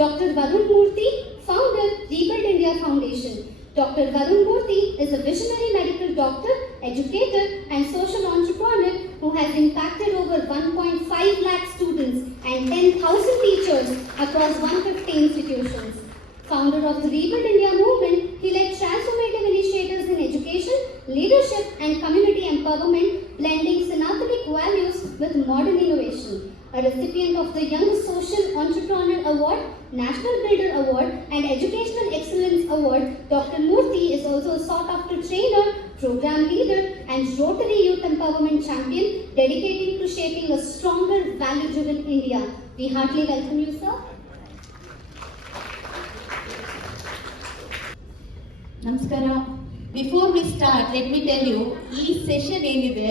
Dr. Varun Murthy, founder, Rebuild India Foundation. Dr. Varun Murthy is a visionary medical doctor, educator, and social entrepreneur who has impacted over 1.5 lakh students and 10,000 teachers across 150 institutions. Founder of the Rebuild India movement, he led transformative initiatives in education, leadership, and community empowerment, blending Sanatanic values with modern innovation. A recipient of the Young Social Entrepreneur Award, National Builder Award, and Educational Excellence Award, Dr. Murthy is also a sought-after trainer, program leader, and Rotary Youth Empowerment Champion, dedicated to shaping a stronger, value-driven India. We heartily welcome you, sir. ನಮಸ್ಕಾರ. Before we start let me tell you, ಈ session ಏನಿದೆ,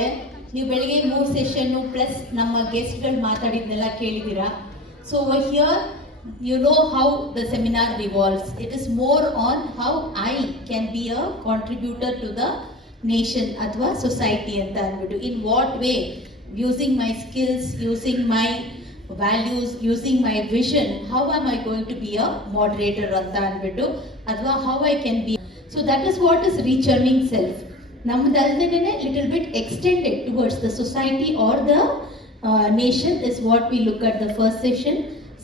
ನೀವು ಬೆಳಗ್ಗೆ 3 session plus ನಮ್ಮ ಗೆಸ್ಟ್ಗಳು ಮಾತಾಡಿದ್ನೆಲ್ಲ ಕೇಳಿದ್ದೀರಾ. So here you know how the seminar revolves. It is more on how I can be a contributor to the nation ಅಥವಾ society ಅಂತ ಅಂದ್ಬಿಟ್ಟು. In what way, using my skills, using my values, using my vision, how am I going to be a moderator anta anbitu, adwa how I can be. So that is what is returning self. Nammudaldene little bit extended towards the society or the nation is what we look at the first session.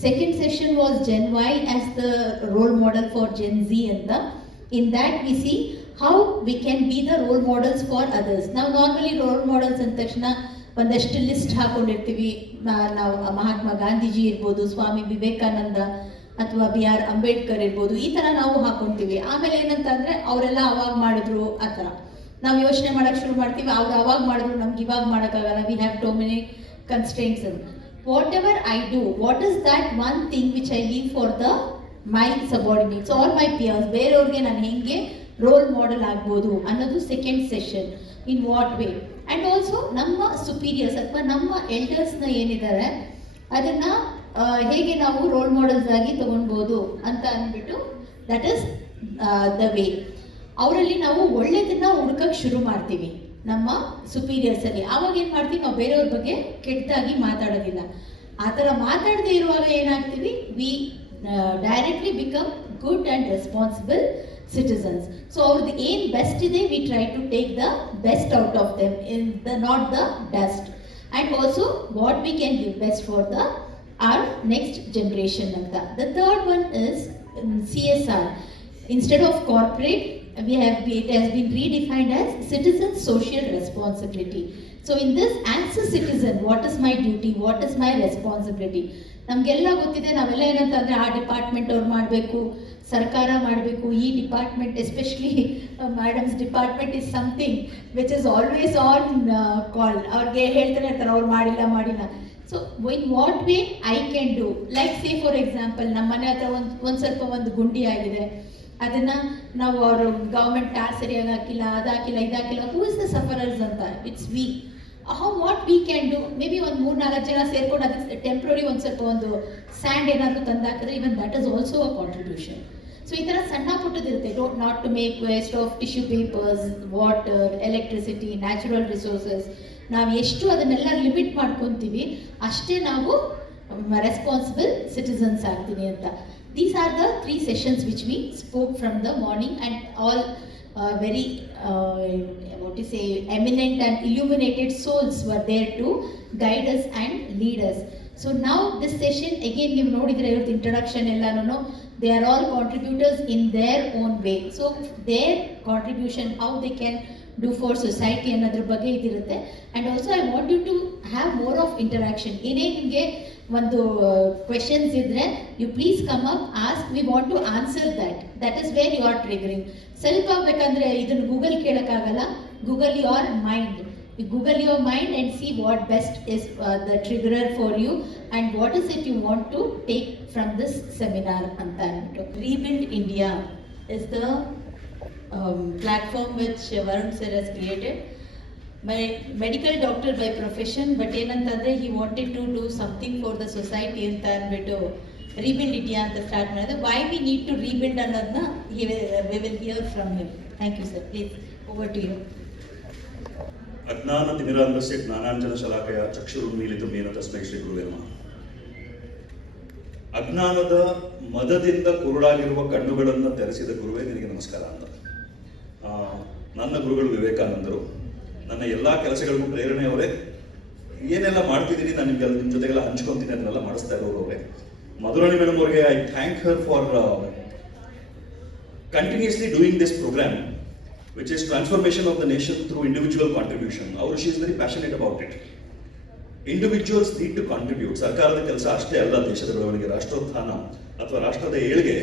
Second session was Gen Y as the role model for Gen Z, and in that we see how we can be the role models for others. Now normally role models and takshana ಒಂದಷ್ಟು list ಹಾಕೊಂಡಿರ್ತೀವಿ. ನಾವು ಮಹಾತ್ಮ ಗಾಂಧೀಜಿ ಇರ್ಬೋದು, ಸ್ವಾಮಿ ವಿವೇಕಾನಂದ ಅಥವಾ BR Ambedkar ಇರ್ಬೋದು, ಈ ಥರ ನಾವು ಹಾಕೊಳ್ತೀವಿ. ಆಮೇಲೆ ಏನಂತಂದರೆ ಅವರೆಲ್ಲ ಅವಾಗ ಮಾಡಿದ್ರು ಆ ಥರ ನಾವು ಯೋಚನೆ ಮಾಡೋಕ್ಕೆ ಶುರು ಮಾಡ್ತೀವಿ. ಅವ್ರು ಅವಾಗ ಮಾಡಿದ್ರು, ನಮ್ಗೆ ಇವಾಗ ಮಾಡೋಕ್ಕಾಗಲ್ಲ. We have too many constraints. Whatever I do, what is that one thing which I leave for the my subordinates or my peers, ಬೇರೆಯವ್ರಿಗೆ ನಾನು ಹೆಂಗೆ ರೋಲ್ ಮಾಡೆಲ್ ಆಗ್ಬೋದು ಅನ್ನೋದು second session. In what way, and also ನಮ್ಮ superiors ಅಥವಾ ನಮ್ಮ ಎಲ್ಡರ್ಸ್ನ ಏನಿದ್ದಾರೆ ಅದನ್ನು ಹೇಗೆ ನಾವು ರೋಲ್ ಮಾಡೆಲ್ಸ್ ಆಗಿ ತೊಗೊಳ್ಬೋದು ಅಂತ ಅಂದ್ಬಿಟ್ಟು, ದಟ್ ಈಸ್ ದ ವೇ. ಅವರಲ್ಲಿ ನಾವು ಒಳ್ಳೆಯದನ್ನು ಹುಡ್ಕಕ್ಕೆ ಶುರು ಮಾಡ್ತೀವಿ ನಮ್ಮ ಸುಪೀರಿಯರ್ಸಲ್ಲಿ. ಆವಾಗ ಏನು ಮಾಡ್ತೀವಿ, ನಾವು ಬೇರೆಯವ್ರ ಬಗ್ಗೆ ಕೆಟ್ಟದಾಗಿ ಮಾತಾಡೋದಿಲ್ಲ. ಆ ಥರ ಮಾತಾಡದೇ ಇರುವಾಗ ಏನಾಗ್ತೀವಿ, we directly become good and responsible citizens. So our aim best ide, we try to take the best out of them, in the not the dust, and also what we can give best for the our next generation anta. The third one is CSR. Instead of corporate, it has been redefined as citizen social responsibility. So in this, as a citizen, what is my duty, what is my responsibility? ನಮಗೆಲ್ಲ ಗೊತ್ತಿದೆ, ನಾವೆಲ್ಲ ಏನಂತಂದರೆ ಆ department ಅವ್ರು ಮಾಡಬೇಕು, ಸರ್ಕಾರ ಮಾಡಬೇಕು, ಈ department especially madams department is something which is always on call. ಅವ್ರಿಗೆ ಹೇಳ್ತಾನೆ ಇರ್ತಾರೆ ಅವ್ರು ಮಾಡಿಲ್ಲ. So in what way I can do, like say for example, ನಮ್ಮ ಮನೆ ಹತ್ರ ಒಂದು ಸ್ವಲ್ಪ ಒಂದು ಗುಂಡಿ ಆಗಿದೆ, ಅದನ್ನು ನಾವು ಅವರು ಗೌರ್ಮೆಂಟ್ ಟ್ಯಾಕ್ಸ್ ಸರಿಯಾಗಿ ಹಾಕಿಲ್ಲ, ಅದಾಕಿಲ್ಲ, ಇದಾಕಿಲ್ಲ, ಹೂ ಇಸ್ ದ ಸಫರರ್ಸ್ ಅಂತ. It's V. How what we can do, may be ಒಂದು 3-4 ಜನ ಸೇರ್ಕೊಂಡು ಅದಕ್ಕೆ ಟೆಂಪ್ರರಿ ಒಂದು ಸ್ವಲ್ಪ ಒಂದು ಸ್ಯಾಂಡ್ ಏನಾದರೂ ತಂದಾಕಿದ್ರೆ, even that is also a contribution. So ಈ ಥರ ಸಣ್ಣ ಪುಟ್ಟದಿರುತ್ತೆ. Not to make waste of tissue papers, water, electricity, natural resources. ನಾವು ಎಷ್ಟು ಅದನ್ನೆಲ್ಲ ಲಿಮಿಟ್ ಮಾಡ್ಕೊತೀವಿ, ಅಷ್ಟೇ ನಾವು ರೆಸ್ಪಾನ್ಸಿಬಲ್ ಸಿಟಿಸನ್ಸ್ ಆಗ್ತೀನಿ ಅಂತ. These are the 3 sessions which we spoke from the morning, and all very what to say, eminent and illuminated souls were there to guide us and lead us. So now this session again, you nodidre ivrದು introduction ellanu, they are all contributors in their own way. So their contribution, how they can do for society ಅನ್ನೋದ್ರ ಬಗ್ಗೆ ಇದಿರುತ್ತೆ. And also I want you to have more of interaction. ಏನೇ ನಿಮಗೆ ಒಂದು questions ಇದ್ದರೆ, you please come up, ask, we want to answer that is where you are triggering. ಸ್ವಲ್ಪ ಬೇಕಂದರೆ ಇದನ್ನು ಗೂಗಲ್ ಕೇಳೋಕ್ಕಾಗಲ್ಲ, Google your mind. Google your mind and see what best is the triggerer for you, and what is it you want to take from this seminar anta anbiಟ್ಟು. Rebuild India is the platform which Varun sir has created. My medical doctor by profession, but ಏನಂತಂದರೆ he wanted to do something for the society ಅಂತ ಅಂದ್ಬಿಟ್ಟು Rebuild India ಅಂತ start ಮಾಡಿದೆ. Why we need to rebuild ಅನ್ನೋದನ್ನ we will hear from him. Thank you sir. Please, over to you. ಅಜ್ಞಾನತಿಮಿರಾಂಧಸ್ಯ ಜ್ಞಾನಾಂಜನಶಲಾಕಯ ಚಕ್ಷುರುನ್ಮೀಲಿತಂ ಯೇನ ತಸ್ಮೈ ಶ್ರೀ ಗುರುವೇ ನಮಃ. ಅಜ್ಞಾನದ ಮದದಿಂದ ಕುರುಡಾಗಿರುವ ಕಣ್ಣುಗಳನ್ನು ತೆರೆಸಿದ ಗುರುವೇ ನಿನಗೆ ನಮಸ್ಕಾರ ಅಂತ. ನನ್ನ ಗುರುಗಳು ವಿವೇಕಾನಂದರು. ನನ್ನ ಎಲ್ಲ ಕೆಲಸಗಳಿಗೂ ಪ್ರೇರಣೆ ಅವರೇ. ಏನೆಲ್ಲ ಮಾಡ್ತಿದ್ದೀನಿ ನಾನು ನಿಮ್ಮ ಜೊತೆಗೆಲ್ಲ ಹಂಚ್ಕೊತೀನಿ, ಅದನ್ನೆಲ್ಲ ಮಾಡಿಸ್ತಾ ಇರೋರು ಅವರೇ. ಮಧುರಾಣಿ ಮೇಡಮ್ ಅವರಿಗೆ I thank Har for continuously doing this program, which is transformation of the nation through individual contribution. She is very passionate about it. Individuals need to contribute. ಸರ್ಕಾರದ ಕೆಲಸ ಅಷ್ಟೇ ಅಲ್ಲ ದೇಶದ ಬೆಳವಣಿಗೆ, ರಾಷ್ಟ್ರೋತ್ಥಾನ ಅಥವಾ ರಾಷ್ಟ್ರದ ಏಳಿಗೆ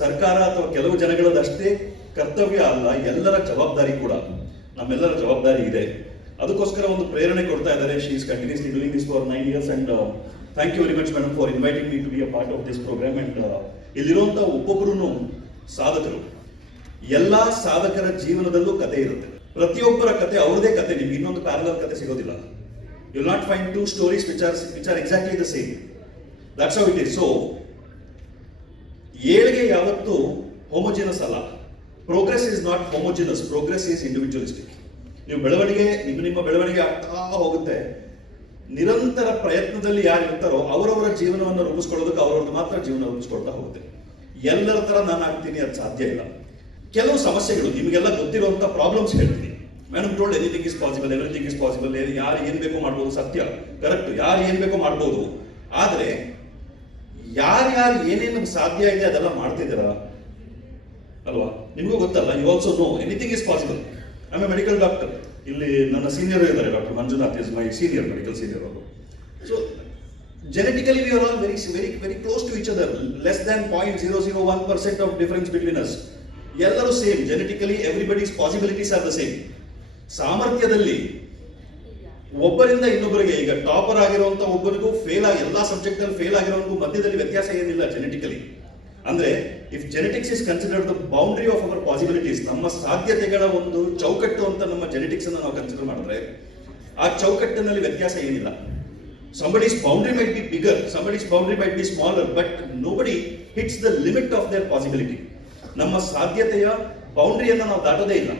ಸರ್ಕಾರ ಅಥವಾ ಕೆಲವು ಜನಗಳದಷ್ಟೇ ಕರ್ತವ್ಯ ಅಲ್ಲ, ಎಲ್ಲರ ಜವಾಬ್ದಾರಿ ಕೂಡ, ನಮ್ಮೆಲ್ಲರ ಜವಾಬ್ದಾರಿ ಇದೆ. ಅದಕ್ಕೋಸ್ಕರ ಒಂದು ಪ್ರೇರಣೆ ಕೊಡ್ತಾ ಇದ್ದಾರೆ. She is continuously doing this for 9 years and thank you very much madam for inviting me to be a part of this programme. And ಇಲ್ಲಿರುವಂಥ ಒಬ್ಬೊಬ್ಬರೂ ಸಾಧಕರು. ಎಲ್ಲ ಸಾಧಕರ ಜೀವನದಲ್ಲೂ ಕತೆ ಇರುತ್ತೆ. ಪ್ರತಿಯೊಬ್ಬರ ಕತೆ ಅವ್ರದೇ ಕತೆ, ನಿಮ್ಗೆ ಇನ್ನೊಂದು ಪ್ಯಾರಲಲ್ ಕತೆ ಸಿಗೋದಿಲ್ಲ. You will not find 2 stories which are exactly the same. That's how it is. So ಏಳಿಗೆ ಯಾವತ್ತೂ ಹೋಮೋಜಿನಸ್ ಅಲ್ಲ. Progress is not homogeneous, progress is individualistic. ನೀವು ಬೆಳವಣಿಗೆ ನಿಮ್ಮ ಬೆಳವಣಿಗೆ ಆಗ್ತಾ ಹೋಗುತ್ತೆ. ನಿರಂತರ ಪ್ರಯತ್ನದಲ್ಲಿ ಯಾರು ಇರ್ತಾರೋ ಅವರವರ ಜೀವನವನ್ನು ರೂಪಿಸ್ಕೊಳ್ಳೋದಕ್ಕೆ ಅವ್ರವ್ರದ್ದು ಮಾತ್ರ ಜೀವನ ರೂಪಿಸ್ಕೊಳ್ತಾ ಹೋಗುತ್ತೆ. ಎಲ್ಲರ ತರ ನಾನು ಆಗ್ತೀನಿ, ಅದು ಸಾಧ್ಯ ಇಲ್ಲ. ಕೆಲವು ಸಮಸ್ಯೆಗಳು ನಿಮಗೆಲ್ಲ ಗೊತ್ತಿರುವಂತ ಪ್ರಾಬ್ಲಮ್ಸ್ ಹೇಳ್ತೀನಿ. Madam told anything is possible, everything is possible. ಯಾರು ಏನ್ ಬೇಕೋ ಮಾಡ್ಬೋದು, ಸತ್ಯ, ಕರೆಕ್ಟ್. ಯಾರು ಏನ್ ಬೇಕೋ ಮಾಡ್ಬೋದು. ಆದ್ರೆ ಯಾರ್ಯಾರು ಏನೇನು ಸಾಧ್ಯ ಇದೆ ಅದೆಲ್ಲ ಮಾಡ್ತಿದ್ದೀರಾ ಅಲ್ವಾ? ನಿಮಗೂ ಗೊತ್ತಲ್ಲ. You also know anything is possible. I am a medical doctor. ಇಲ್ಲಿ ನನ್ನ ಸೀನಿಯರ್ ಇದ್ದಾರೆ, doctor Manjunath is my senior, medical senior ಅವರು. So genetically we are all very close to each other, less than 0.001% of difference between us. ಎಲ್ಲರೂ same. Genetically everybody's possibilities are the same. ಸಾಮರ್ಥ್ಯದಲ್ಲಿ ಒಬ್ಬರಿಂದ ಇನ್ನೊಬ್ಬರಿಗೆ, ಈಗ topper ಆಗಿರುವಂತ ಒಬ್ಬರಿಗೂ ಎಲ್ಲಾ subject ಅಲ್ಲಿ fail ಆಗಿರೋನಿಗೂ ಮಧ್ಯದಲ್ಲಿ ವ್ಯತ್ಯಾಸ ಏನಿಲ್ಲ ಜೆನೆಟಿಕಲಿ. ಅಂದ್ರೆ if genetics is considered the boundary of our possibilities, ನಮ್ಮ ಸಾಧ್ಯತೆಗಳ ಒಂದು ಚೌಕಟ್ಟು ಅಂತ ನಮ್ಮ ಜೆನೆಟಿಕ್ಸ್ ಅನ್ನು ನಾವು ಕನ್ಸಿಡರ್ ಮಾಡಿದ್ರೆ ಆ ಚೌಕಟ್ಟಿನಲ್ಲಿ ವ್ಯತ್ಯಾಸ ಏನಿಲ್ಲ. Somebody's boundary might be bigger, somebody's boundary might be smaller, but nobody hits the limit of their possibility. ನಮ್ಮ ಸಾಧ್ಯತೆಯ ಬೌಂಡ್ರಿಯನ್ನು ನಾವು ದಾಟೋದೇ ಇಲ್ಲ.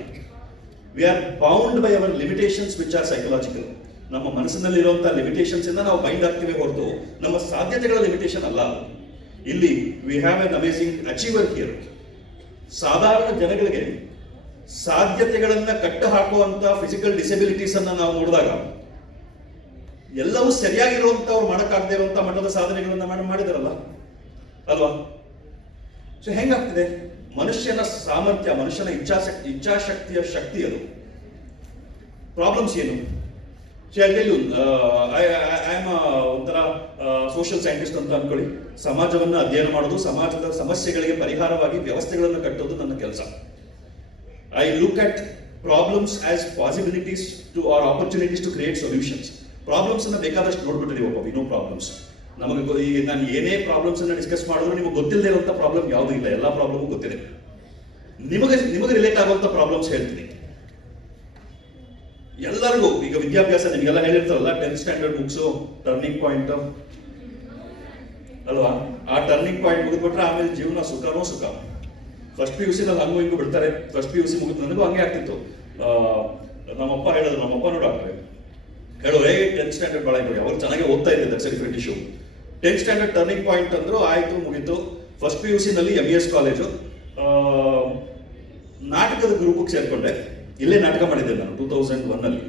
We are bound by our limitations which are psychological. ನಮ್ಮ ಮನಸ್ಸಿನಲ್ಲಿರುವಂತಹ ಲಿಮಿಟೇಷನ್ಸ್ ಇಂದ ನಾವು ಬೈಂಡ್ ಆಗ್ತೀವಿ ಹೊರತು ನಮ್ಮ ಸಾಧ್ಯತೆಗಳ ಲಿಮಿಟೇಷನ್ ಅಲ್ಲ. ಇಲ್ಲಿ we have an amazing achiever here. ಸಾಧಾರಣ ಜನಗಳಿಗೆ ಸಾಧ್ಯತೆಗಳನ್ನ ಕಟ್ಟು ಹಾಕುವಂತ ಫಿಸಿಕಲ್ ಡಿಸೆಬಿಲಿಟೀಸ್ ಅನ್ನ ನಾವು ನೋಡಿದಾಗ ಎಲ್ಲವೂ ಸರಿಯಾಗಿರುವಂತವ್ರು ಮಾಡಕ್ಕಾಗದೇ ಇರುವಂತ ಮಟ್ಟದ ಸಾಧನೆಗಳನ್ನ ಮಾಡಿದಾರಲ್ಲ ಅಲ್ವಾ? ಸೊ ಹೆಂಗಾಗ್ತಿದೆ? ಮನುಷ್ಯನ ಸಾಮರ್ಥ್ಯ, ಮನುಷ್ಯನ ಇಚ್ಛಾಶಕ್ತಿಯ ಶಕ್ತಿ ಅದು. ಪ್ರಾಬ್ಲಮ್ಸ್ ಏನು? ಐ ಆಮ್ ಒಂಥರ ಸೋಷಿಯಲ್ ಸೈಂಟಿಸ್ಟ್ ಅಂತ ಅನ್ಕೊಳ್ಳಿ. ಸಮಾಜವನ್ನ ಅಧ್ಯಯನ ಮಾಡೋದು, ಸಮಾಜದ ಸಮಸ್ಯೆಗಳಿಗೆ ಪರಿಹಾರವಾಗಿ ವ್ಯವಸ್ಥೆಗಳನ್ನು ಕಟ್ಟೋದು ನನ್ನ ಕೆಲಸ. I look at problems as possibilities to or opportunities to create solutions. Problems ಅನ್ನ ಬೇಕಾದಷ್ಟು ನೋಡ್ಬಿಟ್ಟಿದೀವಪ್ಪ, ವಿ ನೋ ಪ್ರಾಬ್ಲಮ್ಸ್. ನಮಗೆ ಈಗ ನಾನು ಏನೇ ಪ್ರಾಬ್ಲಮ್ಸ್ ಅನ್ನ ಡಿಸ್ಕಸ್ ಮಾಡಿದ್ರು ನಿಮಗೆ ಗೊತ್ತಿಲ್ಲದೆ ಇರುವಂತ ಪ್ರಾಬ್ಲಮ್ ಯಾವುದೂ ಇಲ್ಲ, ಎಲ್ಲಾ ಪ್ರಾಬ್ಲಮ್ ಗೊತ್ತಿದೆ. ನಿಮಗೆ ರಿಲೇಟ್ ಆಗುವಂತ ಪ್ರಾಬ್ಲಮ್ಸ್ ಹೇಳ್ತೀನಿ. ಎಲ್ಲರಿಗೂ ಈಗ ವಿದ್ಯಾಭ್ಯಾಸ ನಿಮಗೆಲ್ಲ ಹೇಳಿರ್ತಾರಲ್ಲ, 10th ಸ್ಟ್ಯಾಂಡರ್ಡ್ ಮುಗಿಸು, ಟರ್ನಿಂಗ್ ಪಾಯಿಂಟ್ ಅಲ್ವಾ? ಆ ಟರ್ನಿಂಗ್ ಪಾಯಿಂಟ್ ಮುಗಿದ್ಬಿಟ್ರೆ ಆಮೇಲೆ ಜೀವನ ಸುಖನೋ ಸುಖ. ಫಸ್ಟ್ PUC ನಲ್ಲಿ ಹಂಗು ಹಿಂಗು ಬಿಡ್ತಾರೆ. ಫಸ್ಟ್ PUC ಮುಗಿದ ನನಗೂ ಹಂಗೆ ಆಗ್ತಿತ್ತು. ನಮ್ಮಪ್ಪ ಹೇಳಿದ್ರು, ನಮ್ಮಪ್ಪನೂ ಡಾಕ್ಟ್ರೆ ಹೇಳೋರೆ 10th ಸ್ಟ್ಯಾಂಡರ್ಡ್ ಭಾಳ ಇದ್ರು, ಅವ್ರು ಚೆನ್ನಾಗಿ ಓದ್ತಾ ಇದ್ದೆ, that's A different issue. 10th standard turning point ಅಂದ್ರು, ಆಯ್ತು ಮುಗೀತು. ಫಸ್ಟ್ PUC ನಲ್ಲಿ MES ಕಾಲೇಜು, ನಾಟಕದ ಗ್ರೂಪಿಗೆ ಸೇರ್ಕೊಂಡೆ. ಇಲ್ಲೇ ನಾಟಕ ಮಾಡಿದ್ದೆ ನಾನು 2001 ಅಲ್ಲಿ,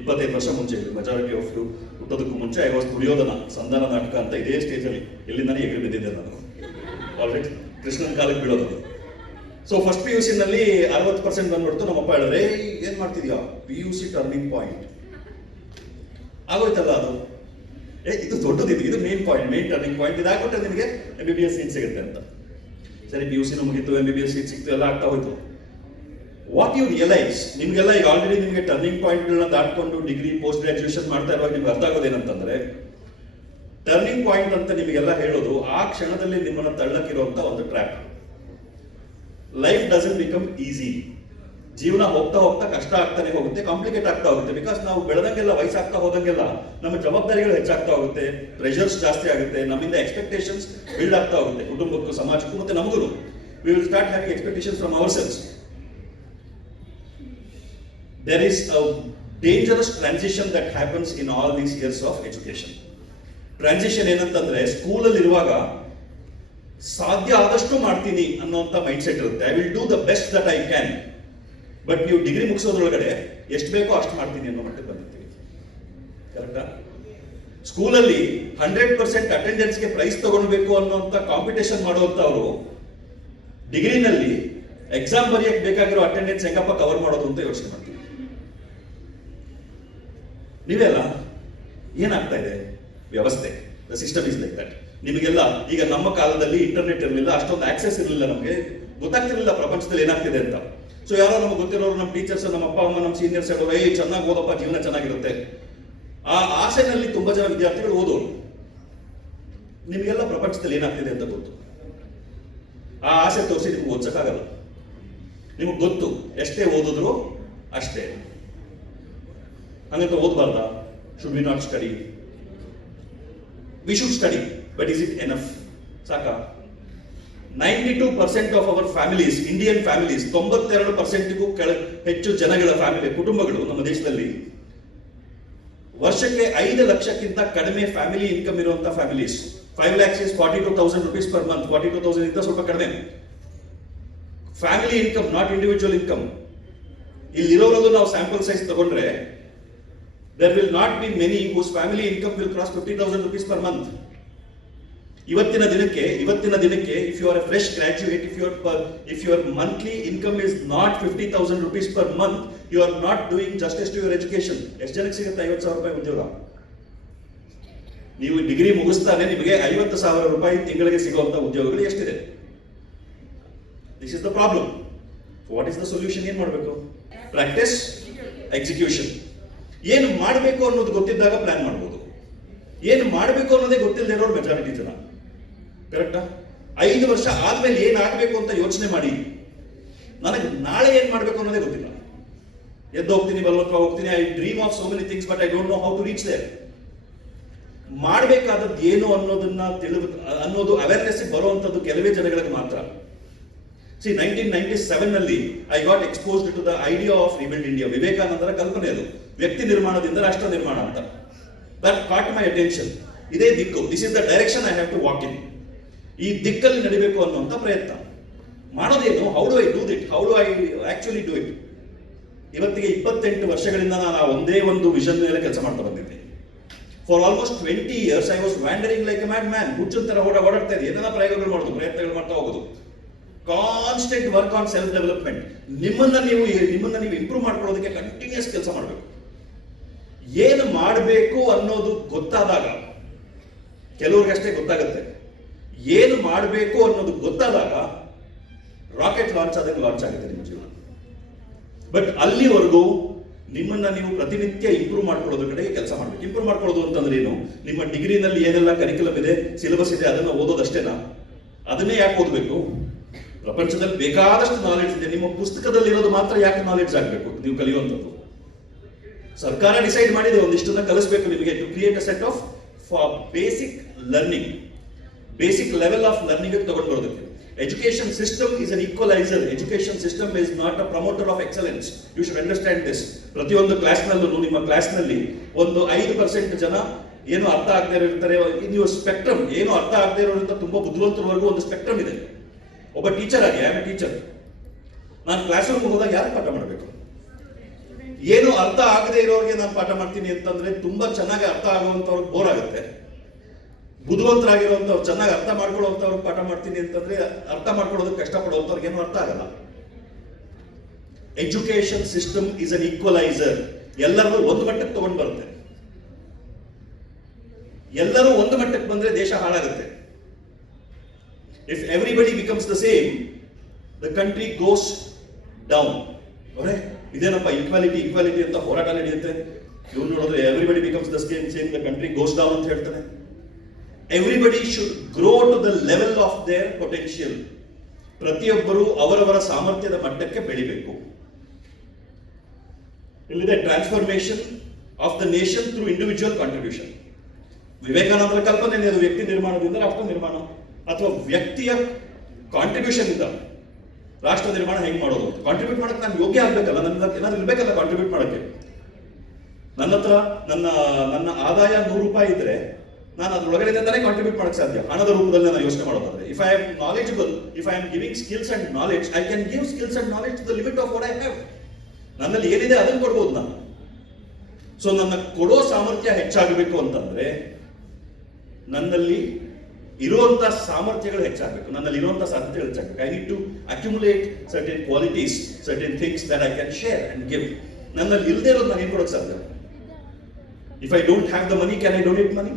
25 ವರ್ಷ ಮುಂಚೆ. ಮೆಜಾರಿಟಿ ಆಫ್ ಯು ಹುಟ್ಟೋದಕ್ಕೂ ಮುಂಚೆ ಐ ವಾಸ್ ದುರ್ಯೋಧನ, ಸಂಧಾನ ನಾಟಕ ಅಂತ ಇದೇ ಸ್ಟೇಜ್ ಅಲ್ಲಿ ಇಲ್ಲಿಂದಾನೇ ಎಗರಿ ಬಿದ್ದಿದ್ದೆ ನಾನು. ಆಲ್ರೆಡಿ ಕೃಷ್ಣನ ಕಾಲಕ್ಕೆ ಬೀಳೋದು. ಸೊ ಫಸ್ಟ್ PUC ನಲ್ಲಿ 60% ಬಂದ್ಬಿಡ್ತು. ನಮ್ಮಪ್ಪ ಹೇಳಿದ್ರೆ, ಏನ್ ಮಾಡ್ತಿದ್ಯಾ, PUC ಟರ್ನಿಂಗ್ ಪಾಯಿಂಟ್ ಆಗೋಯ್ತಲ್ಲ ಅದು. ಇದು ದೊಡ್ಡದಿದೆ, ಇದು main point, main turning point. ಇದಾಗ್ಬಿಟ್ರೆ ನಿಮಗೆ MBBS ಸೀಟ್ ಸಿಗುತ್ತೆ ಅಂತ. ಸರಿ, PUC ಮುಗಿತು, MBBS ಸೀಟ್ ಸಿಕ್ತು, ಎಲ್ಲ ಆಗ್ತಾ ಹೋಯ್ತು. ವಾಟ್ ಯು ರಿಯಲೈಸ್, ನಿಮ್ಗೆಲ್ಲ ಈಗ ಆಲ್ರೆಡಿ ನಿಮಗೆ ಟರ್ನಿಂಗ್ ಪಾಯಿಂಟ್ಗಳನ್ನ ದಾಟ್ಕೊಂಡು ಡಿಗ್ರಿ ಪೋಸ್ಟ್ ಗ್ರಾಜುಯೇಷನ್ ಮಾಡ್ತಾ ಇರುವಾಗ ನಿಮ್ಗೆ ಅರ್ಥ ಆಗೋದೇನಂತಂದ್ರೆ, ಟರ್ನಿಂಗ್ ಪಾಯಿಂಟ್ ಅಂತ ನಿಮಗೆಲ್ಲ ಹೇಳೋದು ಆ ಕ್ಷಣದಲ್ಲಿ ನಿಮ್ಮನ್ನ ತಳ್ಳಕ್ಕಿರುವಂತ ಒಂದು trap. Life doesn't become easy. ಜೀವನ ಹೋಗ್ತಾ ಹೋಗ್ತಾ ಕಷ್ಟ ಆಗ್ತಾನೆ ಹೋಗುತ್ತೆ, ಕಾಂಪ್ಲಿಕೇಟ್ ಆಗ್ತಾ ಹೋಗುತ್ತೆ. ಬಿಕಾಸ್ ನಾವು ಬೆಳೆದಂಗೆಲ್ಲ, ವಯಸ್ಸಾಗ್ತಾ ಹೋದಂಗೆಲ್ಲ ನಮ್ಮ ಜವಾಬ್ದಾರಿಗಳು ಹೆಚ್ಚಾಗ್ತಾ ಹೋಗುತ್ತೆ, ಪ್ರೆಷರ್ಸ್ ಜಾಸ್ತಿ ಆಗುತ್ತೆ, ನಮ್ಮಿಂದ ಎಕ್ಸ್ಪೆಕ್ಟೇಷನ್ಸ್ ಬಿಲ್ಡ್ ಆಗ್ತಾ ಹೋಗುತ್ತೆ, ಕುಟುಂಬಕ್ಕೂ ಸಮಾಜಕ್ಕೂ ಮತ್ತೆ ನಮಗೂ. We will start having expectations from our selves. There is a dangerous transition that happens in all these years of education. Transition ಏನಂತಂದ್ರೆ ಸ್ಕೂಲಲ್ಲಿ ಇರುವಾಗ ಸಾಧ್ಯ ಆದಷ್ಟು ಮಾಡ್ತೀನಿ ಅನ್ನೋಂಥ ಮೈಂಡ್ ಸೆಟ್ ಇರುತ್ತೆ. I will do the best that I can. But ನೀವು degree ಮುಗಿಸೋದ್ರೊಳಗಡೆ ಎಷ್ಟು ಬೇಕೋ ಅಷ್ಟು ಮಾಡ್ತೀನಿ ಅನ್ನೋ ಮಟ್ಟಕ್ಕೆ ಬಂದಿರ್ತೀವಿ. ಕರೆಕ್ಟಾ? ಸ್ಕೂಲಲ್ಲಿ 100% ಅಟೆಂಡೆನ್ಸ್ಗೆ ಪ್ರೈಸ್ ತಗೊಳ್ಬೇಕು ಅನ್ನೋಂಥ ಕಾಂಪಿಟೇಷನ್ ಮಾಡುವಂಥವ್ರು ಡಿಗ್ರಿನಲ್ಲಿ ಎಕ್ಸಾಮ್ ಬರೆಯಕ್ಕೆ ಬೇಕಾಗಿರೋ ಅಟೆಂಡೆನ್ಸ್ ಹೆಂಗಪ್ಪ ಕವರ್ ಮಾಡೋದು ಅಂತ ಯೋಚನೆ ಮಾಡ್ತೀವಿ. ನೀವೆಲ್ಲ ಏನಾಗ್ತಾ ಇದೆ ವ್ಯವಸ್ಥೆ? The system is like that. ನಿಮಗೆಲ್ಲ ಈಗ ನಮ್ಮ ಕಾಲದಲ್ಲಿ ಇಂಟರ್ನೆಟ್ ಇರಲಿಲ್ಲ, ಅಷ್ಟೊಂದು ಆಕ್ಸೆಸ್ ಇರಲಿಲ್ಲ, ನಮಗೆ ಗೊತ್ತಾಗ್ತಿರ್ಲಿಲ್ಲ ಪ್ರಪಂಚದಲ್ಲಿ ಏನಾಗ್ತಿದೆ ಅಂತ. ಸೊ ಯಾರೋ ನಮ್ಗೆ ಗೊತ್ತಿರೋರು, ನಮ್ಮ ಟೀಚರ್ಸ್, ನಮ್ಮ ಅಪ್ಪ ಅಮ್ಮ, ನಮ್ಮ ಸೀನಿಯರ್ಸ್ ಹೇಳೋರು, ಚೆನ್ನಾಗಿ ಓದಪ್ಪ, ಜೀವನ ಚೆನ್ನಾಗಿರುತ್ತೆ. ಆ ಆಸೆನಲ್ಲಿ ತುಂಬಾ ಜನ ವಿದ್ಯಾರ್ಥಿಗಳು ಓದೋರು. ನಿಮಗೆಲ್ಲ ಪ್ರಪಂಚದಲ್ಲಿ ಏನಾಗ್ತಿದೆ ಅಂತ ಗೊತ್ತು. ಆ ಆಸೆ ತೋರಿಸಿ ನಿಮ್ಗೆ ಓದ್ಸಕ್ಕಾಗಲ್ಲ. ನಿಮಗೆ ಗೊತ್ತು ಎಷ್ಟೇ ಓದಿದ್ರು ಅಷ್ಟೇ. ಹಂಗಂತ ಓದಬಾರ್ದ? Should we not study? We should study, but is it enough? ಸಾಕಾ? 92% of our families, Indian families, 92%ಗೂ ಹೆಚ್ಚು ಜನಗಳ ಫ್ಯಾಮಿಲಿ, ಕುಟುಂಬಗಳು ನಮ್ಮ ದೇಶದಲ್ಲಿ ವರ್ಷಕ್ಕೆ 5 ಲಕ್ಷಕ್ಕಿಂತ ಕಡಿಮೆ ಫ್ಯಾಮಿಲಿ ಇನ್ಕಮ್ ಇರುವಂತ families. 5 lakhs is 42,000 rupees per month. 42,000 ಇಂದ ಸ್ವಲ್ಪ ಕಡಿಮೆ. Family income, not individual income. ಇಲ್ಲಿರೋರಲ್ಲೂ ನಾವು ಸ್ಯಾಂಪಲ್ ಸೈಜ್ ತಗೊಂಡ್ರೆ there will not be many whose family income will cross 50,000 rupees per month. ಇವತ್ತಿನ ದಿನಕ್ಕೆ if you are a fresh graduate, if your monthly income is not 50,000 rupees per month, you are not doing justice to your education. ಎಷ್ಟು ಜನಕ್ಕೆ ಸಿಗುತ್ತೆ 50,000 ರೂಪಾಯಿ ಉದ್ಯೋಗ? ನೀವು degree ಮುಗಿಸ್ತಾನೆ ನಿಮಗೆ 50,000 ರೂಪಾಯಿ ತಿಂಗಳಿಗೆ ಸಿಗುವಂತ ಉದ್ಯೋಗಗಳು ಎಷ್ಟಿದೆ? This is the problem. What is the solution? ಏನ್ ಮಾಡಬೇಕು? Practice, execution. ಏನು ಮಾಡಬೇಕು ಅನ್ನೋದು ಗೊತ್ತಿದ್ದಾಗ ಪ್ಲಾನ್ ಮಾಡಬಹುದು. ಏನು ಮಾಡಬೇಕು ಅನ್ನೋದೇ ಗೊತ್ತಿಲ್ಲದೆ ಇರೋರು ಮೆಜಾರಿಟಿ ಜನ. ಕರೆಕ್ಟಾ? 5 ವರ್ಷ ಆದ್ಮೇಲೆ ಏನಾಗಬೇಕು ಅಂತ ಯೋಚನೆ ಮಾಡಿ. ನನಗೆ ನಾಳೆ ಏನ್ ಮಾಡಬೇಕು ಅನ್ನೋದೇ ಗೊತ್ತಿಲ್ಲ. ಎದ್ದು ಹೋಗ್ತೀನಿ, ಬಲವಂತ ಹೋಗ್ತೀನಿ. I dream of so many things but I don't know how to reach there. ಮಾಡಬೇಕಾದದ್ದು ಏನು ಅನ್ನೋದು ಅವೇರ್ನೆಸ್ ಬರುವಂತದ್ದು ಕೆಲವೇ ಜನಗಳಿಗೆ ಮಾತ್ರ. ಸಿ 1997 ನಲ್ಲಿ I got exposed to the idea of rebuild India. ವಿವೇಕಾನಂದರ ಕಲ್ಪನೆ ಅದು, ವ್ಯಕ್ತಿ ನಿರ್ಮಾಣದಿಂದ ರಾಷ್ಟ್ರ ನಿರ್ಮಾಣ ಅಂತ. That caught my attention. ಇದೇ ದಿಕ್ಕು, this is the direction I have to walk in. ಈ ದಿಕ್ಕಲ್ಲಿ ನಡಿಬೇಕು ಅನ್ನುವಂಥ ಪ್ರಯತ್ನ ಮಾಡೋದೇನು? How do I do it? How do I actually do it? ಇವತ್ತಿಗೆ 28 ವರ್ಷಗಳಿಂದ ನಾನು ಒಂದೇ ಒಂದು ವಿಷನ್ ಮೇಲೆ ಕೆಲಸ ಮಾಡ್ತಾ ಬಂದಿದ್ದೆ. For almost 20 years I was wandering like a mad man. ಹುಚ್ಚನ್ ತರ ಓಡಾಡ್ತಾ ಇದ್ದೆ. ಏನೆಲ್ಲ ಪ್ರಯೋಗಗಳು ಮಾಡೋದು, ಪ್ರಯತ್ನಗಳು ಮಾಡ್ತಾ ಹೋಗೋದು. Constant work on self development. ನಿಮ್ಮನ್ನ ನೀವು ಇಂಪ್ರೂವ್ ಮಾಡ್ಕೊಳ್ಳೋದಕ್ಕೆ ಕಂಟಿನ್ಯೂಸ್ ಕೆಲಸ ಮಾಡಬೇಕು. ಏನು ಮಾಡಬೇಕು ಅನ್ನೋದು ಗೊತ್ತಾದಾಗ, ಕೆಲವ್ರಿಗಷ್ಟೇ ಗೊತ್ತಾಗುತ್ತೆ. ಏನು ಮಾಡಬೇಕು ಅನ್ನೋದು ಗೊತ್ತಾದಾಗ ರಾಕೆಟ್ ಲಾಂಚ್ ಆದಂಗೆ ಲಾಂಚ್ ಆಗುತ್ತೆ ನಿಮ್ಮ ಜೀವನ. ಬಟ್ ಅಲ್ಲಿವರೆಗೂ ನಿಮ್ಮನ್ನ ನೀವು ಪ್ರತಿನಿತ್ಯ ಇಂಪ್ರೂವ್ ಮಾಡ್ಕೊಳ್ಳೋದ್ರ ಕಡೆಗೆ ಕೆಲಸ ಮಾಡಬೇಕು. ಇಂಪ್ರೂವ್ ಮಾಡ್ಕೊಳ್ಳೋದು ಅಂತಂದ್ರೆ ಏನು? ನಿಮ್ಮ ಡಿಗ್ರಿನಲ್ಲಿ ಏನೆಲ್ಲ ಕರಿಕ್ಯುಲಮ್ ಇದೆ, ಸಿಲೆಬಸ್ ಇದೆ, ಅದನ್ನ ಓದೋದಷ್ಟೇನಾ? ಅದನ್ನೇ ಯಾಕೆ ಓದಬೇಕು? ಪ್ರಪಂಚದಲ್ಲಿ ಬೇಕಾದಷ್ಟು ನಾಲೆಡ್ಜ್ ಇದೆ. ನಿಮ್ಮ ಪುಸ್ತಕದಲ್ಲಿ ಇರೋದು ಮಾತ್ರ ಯಾಕೆ ನಾಲೆಡ್ಜ್ ಆಗಬೇಕು ನೀವು ಕಲಿಯುವಂಥದ್ದು? ಸರ್ಕಾರ ಡಿಸೈಡ್ ಮಾಡಿದೆ ಒಂದಿಷ್ಟನ್ನ ಕಲಿಸಬೇಕು ನಿಮಗೆ, to create a set of basic learning, basic level of learning ತಗೊಂಡು ಬರೋದಕ್ಕೆ. Education system is an equalizer. Education system is not a promoter of excellence. You should understand this. ಪ್ರತಿಯೊಂದು ಕ್ಲಾಸ್ನಲ್ಲೂ, ನಿಮ್ಮ ಕ್ಲಾಸ್ನಲ್ಲಿ ಒಂದು 5% ಜನ ಏನು ಅರ್ಥ ಆಗದೆ ಇರ್ತಾರೆ. ನೀವು ಸ್ಪೆಕ್ಟ್ರಮ್, ಏನು ಅರ್ಥ ಆಗದೆ ಇರೋದ್ರಿಂದ ತುಂಬಾ ಬುದ್ಧಿವಂತರವರೆಗೂ ಒಂದು ಸ್ಪೆಕ್ಟ್ರಮ್ ಇದೆ. ಒಬ್ಬ ಟೀಚರ್ ಆಗಿ, ಐ ಆಮ್ ಎ ಟೀಚರ್, ನಾನು ಕ್ಲಾಸ್ ರೂಮ್ ಹೋದಾಗ ಯಾರು ಪಾಠ ಮಾಡಬೇಕು? ಏನು ಅರ್ಥ ಆಗದೆ ಇರೋರಿಗೆ ನಾನು ಪಾಠ ಮಾಡ್ತೀನಿ ಅಂತಂದ್ರೆ ತುಂಬಾ ಚೆನ್ನಾಗಿ ಅರ್ಥ ಆಗುವಂತವ್ರಿಗೆ ಬೋರ್ ಆಗುತ್ತೆ. ಬುದ್ಧಿವಂತರಾಗಿರುವಂತವ್ರು, ಚೆನ್ನಾಗಿ ಅರ್ಥ ಮಾಡ್ಕೊಳ್ಳುವಂತವ್ರಿಗೆ ಪಾಠ ಮಾಡ್ತೀನಿ ಅಂತಂದ್ರೆ ಅರ್ಥ ಮಾಡ್ಕೊಳ್ಳೋದಕ್ಕೆ ಕಷ್ಟಪಡುವಂತವ್ರಿಗೆ ಏನು ಅರ್ಥ ಆಗಲ್ಲ. Education system is an equaliser. ಎಲ್ಲರೂ ಒಂದು ಮಟ್ಟಕ್ಕೆ ತಗೊಂಡು ಬರುತ್ತೆ. ಎಲ್ಲರೂ ಒಂದು ಮಟ್ಟಕ್ಕೆ ಬಂದ್ರೆ ದೇಶ ಹಾಳಾಗುತ್ತೆ. If everybody becomes the same, the country goes down. ಅವರೇ ಇದೇನಪ್ಪ ಈಕ್ವಾಲಿಟಿ ಅಂತ ಹೋರಾಟ ನಡೆಯುತ್ತೆ. ಇವ್ರು ನೋಡಿದ್ರೆ everybody becomes the same, the country goes down ಅಂತ ಹೇಳ್ತಾನೆ. Everybody should grow to the level of their potential. ಪ್ರತಿಯೊಬ್ಬರು ಅವರವರ ಸಾಮರ್ಥ್ಯದ ಮಟ್ಟಕ್ಕೆ ಬೆಳಿಬೇಕು. ಇಲ್ಲಿದೆ transformation of the nation through individual contribution. ವಿವೇಕಾನಂದರ ಕಲ್ಪನೆ ಅದು ವ್ಯಕ್ತಿ ನಿರ್ಮಾಣದಿಂದ ರಾಷ್ಟ್ರ ನಿರ್ಮಾಣ, ಅಥವಾ ವ್ಯಕ್ತಿಯ ಕಾಂಟ್ರಿಬ್ಯೂಷನ್ ಇಂದ ರಾಷ್ಟ್ರ ನಿರ್ಮಾಣ ಹೆಂಗ್ ಮಾಡೋದು? ಕಾಂಟ್ರಿಬ್ಯೂಟ್ ಮಾಡಕ್ಕೆ ನಾನು ಯೋಗ್ಯ ಆಗ್ಬೇಕಲ್ಲ, ನನ್ನ ಏನಾದ್ರು ಇರ್ಬೇಕಲ್ಲ ಕಾಂಟ್ರಿಬ್ಯೂಟ್ ಮಾಡಕ್ಕೆ. ನನ್ನ ಹತ್ರ ನನ್ನ ಆದಾಯ 100 ರೂಪಾಯಿ ಇದ್ರೆ ನಾನು ಅದ್ರೊಳಗಡೆಯಿಂದಾನೇ ಕಾಂಟ್ರಿಬ್ಯೂಟ್ ಮಾಡಕ್ಕೆ ಸಾಧ್ಯ. ಹಣದ ರೂಪದಲ್ಲಿ ನಾನು ಯೋಚನೆ ಮಾಡೋದಾದ್ರೆ, if I am knowledgeable, if I am giving skills and knowledge, I can give skills and knowledge to the limit of what I have. ನನ್ನಲ್ಲಿ ಏನಿದೆ ಅದನ್ನು ಕೊಡ್ಬೋದು ನಾನು. ಸೊ ನನ್ನ ಕೊಡೋ ಸಾಮರ್ಥ್ಯ ಹೆಚ್ಚಾಗಬೇಕು ಅಂತಂದ್ರೆ ನನ್ನಲ್ಲಿ ಇರುವಂತ ಸಾಮರ್ಥ್ಯಗಳು ಹೆಚ್ಚಾಗಬೇಕು, ನನ್ನಲ್ಲಿ ಇರುವಂತ ಸಾಧ್ಯತೆಗಳು ಹೆಚ್ಚಾಗಬೇಕು. I need to accumulate certain qualities, certain things that I can share and give. ನನ್ನಲ್ಲಿ ಇಲ್ಲದೆ ಇರೋದು ನಾನು ಏನು ಕೊಡೋಕೆ ಸಾಧ್ಯ? If I don't have the money, can I donate money?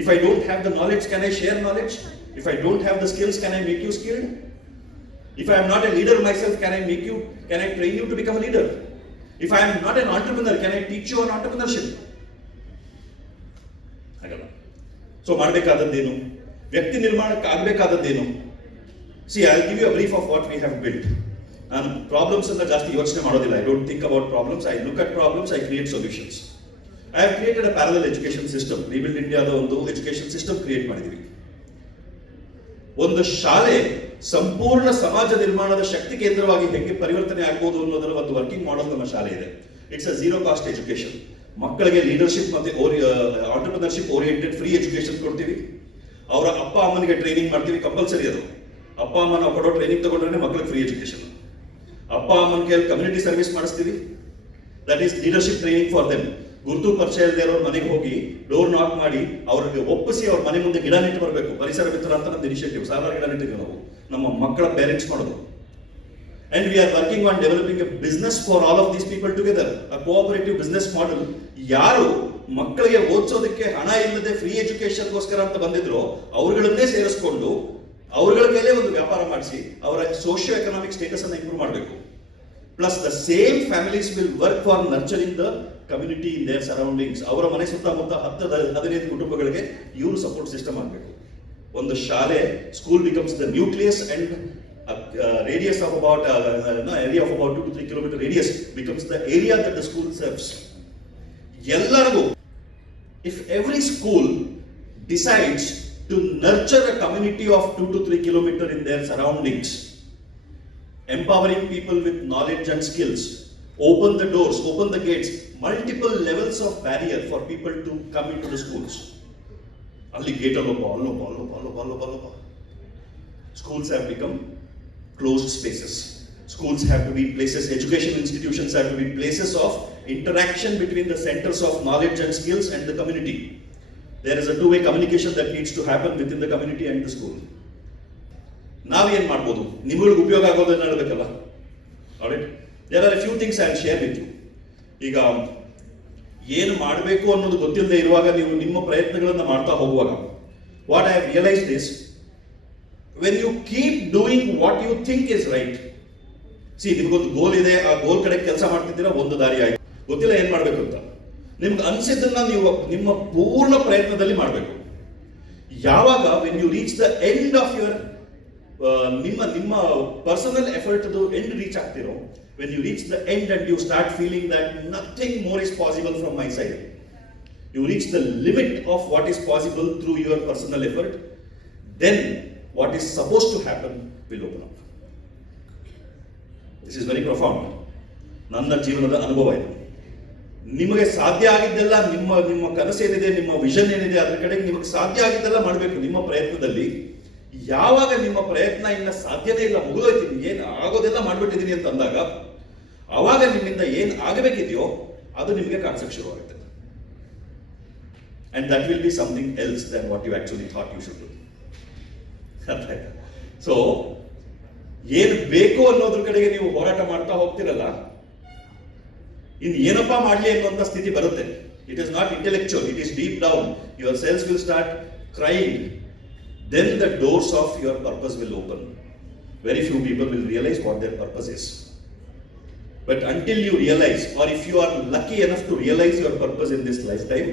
If I don't have the knowledge, can I share knowledge? If I don't have the skills, can I make you skilled? If I am not a leader myself, can I train you to become a leader? If I am not an entrepreneur, can I teach you on entrepreneurship? ಹಾಗಲ್ಲ. So ಮಾಡಬೇಕಾದದ್ದೇನು? ವ್ಯಕ್ತಿ ನಿರ್ಮಾಣಕ್ಕೆ ಆಗಬೇಕಾದದ್ದೇನು? See, I'll give you a brief of what we have built. ನಾನು problems ಅನ್ನ ಜಾಸ್ತಿ ಯೋಚನೆ ಮಾಡೋದಿಲ್ಲ. I don't think about problems. I look at problems, I create solutions. I have created a parallel education system. Rebuild Indiaದ ಒಂದು education system create ಮಾಡಿದ್ವಿ. ಒಂದು ಶಾಲೆ ಸಂಪೂರ್ಣ ಸಮಾಜ ನಿರ್ಮಾಣದ ಶಕ್ತಿ ಕೇಂದ್ರವಾಗಿ ಹೇಗೆ ಪರಿವರ್ತನೆ ಆಗ್ಬೋದು ಅನ್ನೋದರ ಒಂದು ವರ್ಕಿಂಗ್ ಮಾಡೆಲ್ ನಮ್ಮ ಶಾಲೆ ಇದೆ. It's a zero cost education. ಮಕ್ಕಳಿಗೆ ಲೀಡರ್ಶಿಪ್ ಮತ್ತೆ ಆಂಟರ್ಪ್ರಿನರ್ಶಿಪ್ ಓರಿಯೆಂಟೆಡ್ ಫ್ರೀ ಎಜುಕೇಶನ್ ಕೊಡ್ತೀವಿ. ಅವರ ಅಪ್ಪ ಅಮ್ಮನಿಗೆ ಟ್ರೈನಿಂಗ್ ಮಾಡ್ತೀವಿ, ಕಂಪಲ್ಸರಿ ಅದು. ಅಪ್ಪ ಅಮ್ಮ ನಾವು ಕೊಡೋ ಟ್ರೈನಿಂಗ್ ತಗೊಂಡ್ರೆ ಮಕ್ಕಳಿಗೆ ಫ್ರೀ ಎಜುಕೇಶನ್. ಅಪ್ಪ ಅಮ್ಮನ ಕೈಯಲ್ಲಿ ಕಮ್ಯುನಿಟಿ ಸರ್ವಿಸ್ ಮಾಡಿಸ್ತೀವಿ. That is leadership training for them. ಗುರುತು ಪರಿಚಯ ಇಲ್ಲದೆ ಇರೋರು ಮನೆಗೆ ಹೋಗಿ ಡೋರ್ ನಾಕ್ ಮಾಡಿ ಅವ್ರಿಗೆ ಒಪ್ಪಿಸಿ ಅವ್ರ ಮನೆ ಮುಂದೆ ಗಿಡ ನೆಟ್ಟು ಬರಬೇಕು. ಪರಿಸರ ಮಿತ್ರ ಅಂತ ನಮ್ದು ಇನಿಷಿಯೇಟಿವ್. ಸಾವಿರಾರು ಗಿಡ ನೆಟ್ಟಿದ್ವಿ ನಾವು, ನಮ್ಮ ಮಕ್ಕಳ ಪೇರೆಂಟ್ಸ್ ಮಾಡೋದು. And we are working on developing A business for all of these people together, a cooperative business model. ಯಾರು ಮಕ್ಕಳಿಗೆ ಓದಿಸೋದಕ್ಕೆ ಹಣ ಇಲ್ಲದೆ ಫ್ರೀ ಎಜುಕೇಶನ್ಗೋಸ್ಕರ ಅಂತ ಬಂದಿದ್ರು ಅವ್ರುಗಳನ್ನೇ ಸೇರಿಸ್ಕೊಂಡು ಅವ್ರಗಳ ಕೈಲೇ ಒಂದು ವ್ಯಾಪಾರ ಮಾಡಿಸಿ ಅವರ ಸೋಷಿಯೋ ಎಕನಾಮಿಕ್ ಸ್ಟೇಟಸ್ ಅನ್ನು ಇಂಪ್ರೂವ್ ಮಾಡಬೇಕು. Plus the same families will work for nurturing the community in their surroundings. ಅವರ ಮನೆ ಸುತ್ತಮುತ್ತ 10-15 ಕುಟುಂಬಗಳಿಗೆ ಇವರು ಸಪೋರ್ಟ್ ಸಿಸ್ಟಮ್ ಆಗಬೇಕು. ಒಂದು ಶಾಲೆ, school becomes the nucleus and radius of about area of about 2 to 3 kilometer radius becomes the area that the school serves. ಎಲ್ಲರಿಗೂ, if every school decides to nurture a community of 2 to 3 kilometer in their surroundings, empowering people with knowledge and skills, open the doors, open the gates, multiple levels of barrier for people to come into the schools. ಅಲ್ಲಿ gate ಅಲ್ಲೊಬ್ಬ. Schools have become closed spaces. Schools have to be places, education institutions have to be places of interaction between the centers of knowledge and skills and the community. There is a two-way communication that needs to happen within the community and the school. ನಾವೇನ್ ಮಾಡ್ಬೋದು? ನಿಮಗೆ ಉಪಯೋಗ ಆಗೋದನ್ನ ಹೇಳಬೇಕಲ್ಲ. Alright, there are a few things I will share with you. ಈಗ ಏನು ಮಾಡಬೇಕು ಅನ್ನೋದು ಗೊತ್ತಿಲ್ಲದೆ ಇರುವಾಗ ನೀವು ನಿಮ್ಮ ಪ್ರಯತ್ನಗಳನ್ನು ಮಾಡ್ತಾ ಹೋಗುವಾಗ, what I have realised is, when you keep doing what you think is right, see, ನಿಮಗೊಂದು ಗೋಲ್ ಇದೆ, ಆ ಗೋಲ್ ಕಡೆ ಕೆಲಸ ಮಾಡ್ತಿದ್ದೀರಾ, ಒಂದು ದಾರಿ ಆಯ್ತು, ಗೊತ್ತಿಲ್ಲ ಏನ್ ಮಾಡ್ಬೇಕು ಅಂತ. ನಿಮ್ಗೆ ಅನ್ಸಿದ್ದನ್ನ ನೀವು ನಿಮ್ಮ ಪೂರ್ಣ ಪ್ರಯತ್ನದಲ್ಲಿ ಮಾಡಬೇಕು. ಯಾವಾಗ when you reach the end of your ನಿಮ್ಮ ಪರ್ಸನಲ್ ಎಫರ್ಟ್ ಎಂಡ್ ರೀಚ್ ಆಗ್ತಿರೋ, when you reach the end and you start feeling that nothing more is possible from my side, you reach the limit of what is possible through your personal effort, then what is supposed to happen will open up. This is very profound. ನನ್ನ ಜೀವನದ ಅನುಭವ ಇದು. ನಿಮಗೆ ಸಾಧ್ಯ ಆಗಿದ್ದೆಲ್ಲ, ನಿಮ್ಮ ಕನಸೇನಿದೆ, ನಿಮ್ಮ vision ಏನಿದೆ, ಅದರ ಕಡೆಗೆ ನಿಮಗೆ ಸಾಧ್ಯ ಆಗಿದ್ದೆಲ್ಲ ಮಾಡಬೇಕು ನಿಮ್ಮ ಪ್ರಯತ್ನದಲ್ಲಿ. ಯಾವಾಗ ನಿಮ್ಮ ಪ್ರಯತ್ನ ಇನ್ನ ಸಾಧ್ಯನೇ ಇಲ್ಲ, ಮುಗಿದೋಯ್ತೀನಿ, ಏನು ಆಗೋದೆಲ್ಲ ಮಾಡ್ಬಿಟ್ಟಿದ್ದೀನಿ ಅಂತ ಅಂದಾಗ, ಅವಾಗ ನಿಮ್ಮಿಂದ ಏನ್ ಆಗಬೇಕಿದೆಯೋ ಅದು ನಿಮಗೆ ಕಾಣಿಸಕ್ಕೆ ಶುರುವಾಗುತ್ತೆ. And that will be something else than what you actually thought you should do. So ಏನ್ ಬೇಕು ಅನ್ನೋದ್ರ ಕಡೆಗೆ ನೀವು ಹೋರಾಟ ಮಾಡ್ತಾ ಹೋಗ್ತಿರಲ್ಲ, ಇನ್ ಏನಪ್ಪಾ ಮಾಡ್ಲಿ ಅನ್ನುವಂತ ಸ್ಥಿತಿ ಬರುತ್ತೆ. It is not intellectual, it is deep down. Your cells will start crying. Then the doors of your purpose will open. Very few people will realize what their purpose is. But until you realize, or if you are lucky enough to realize your purpose in this lifetime,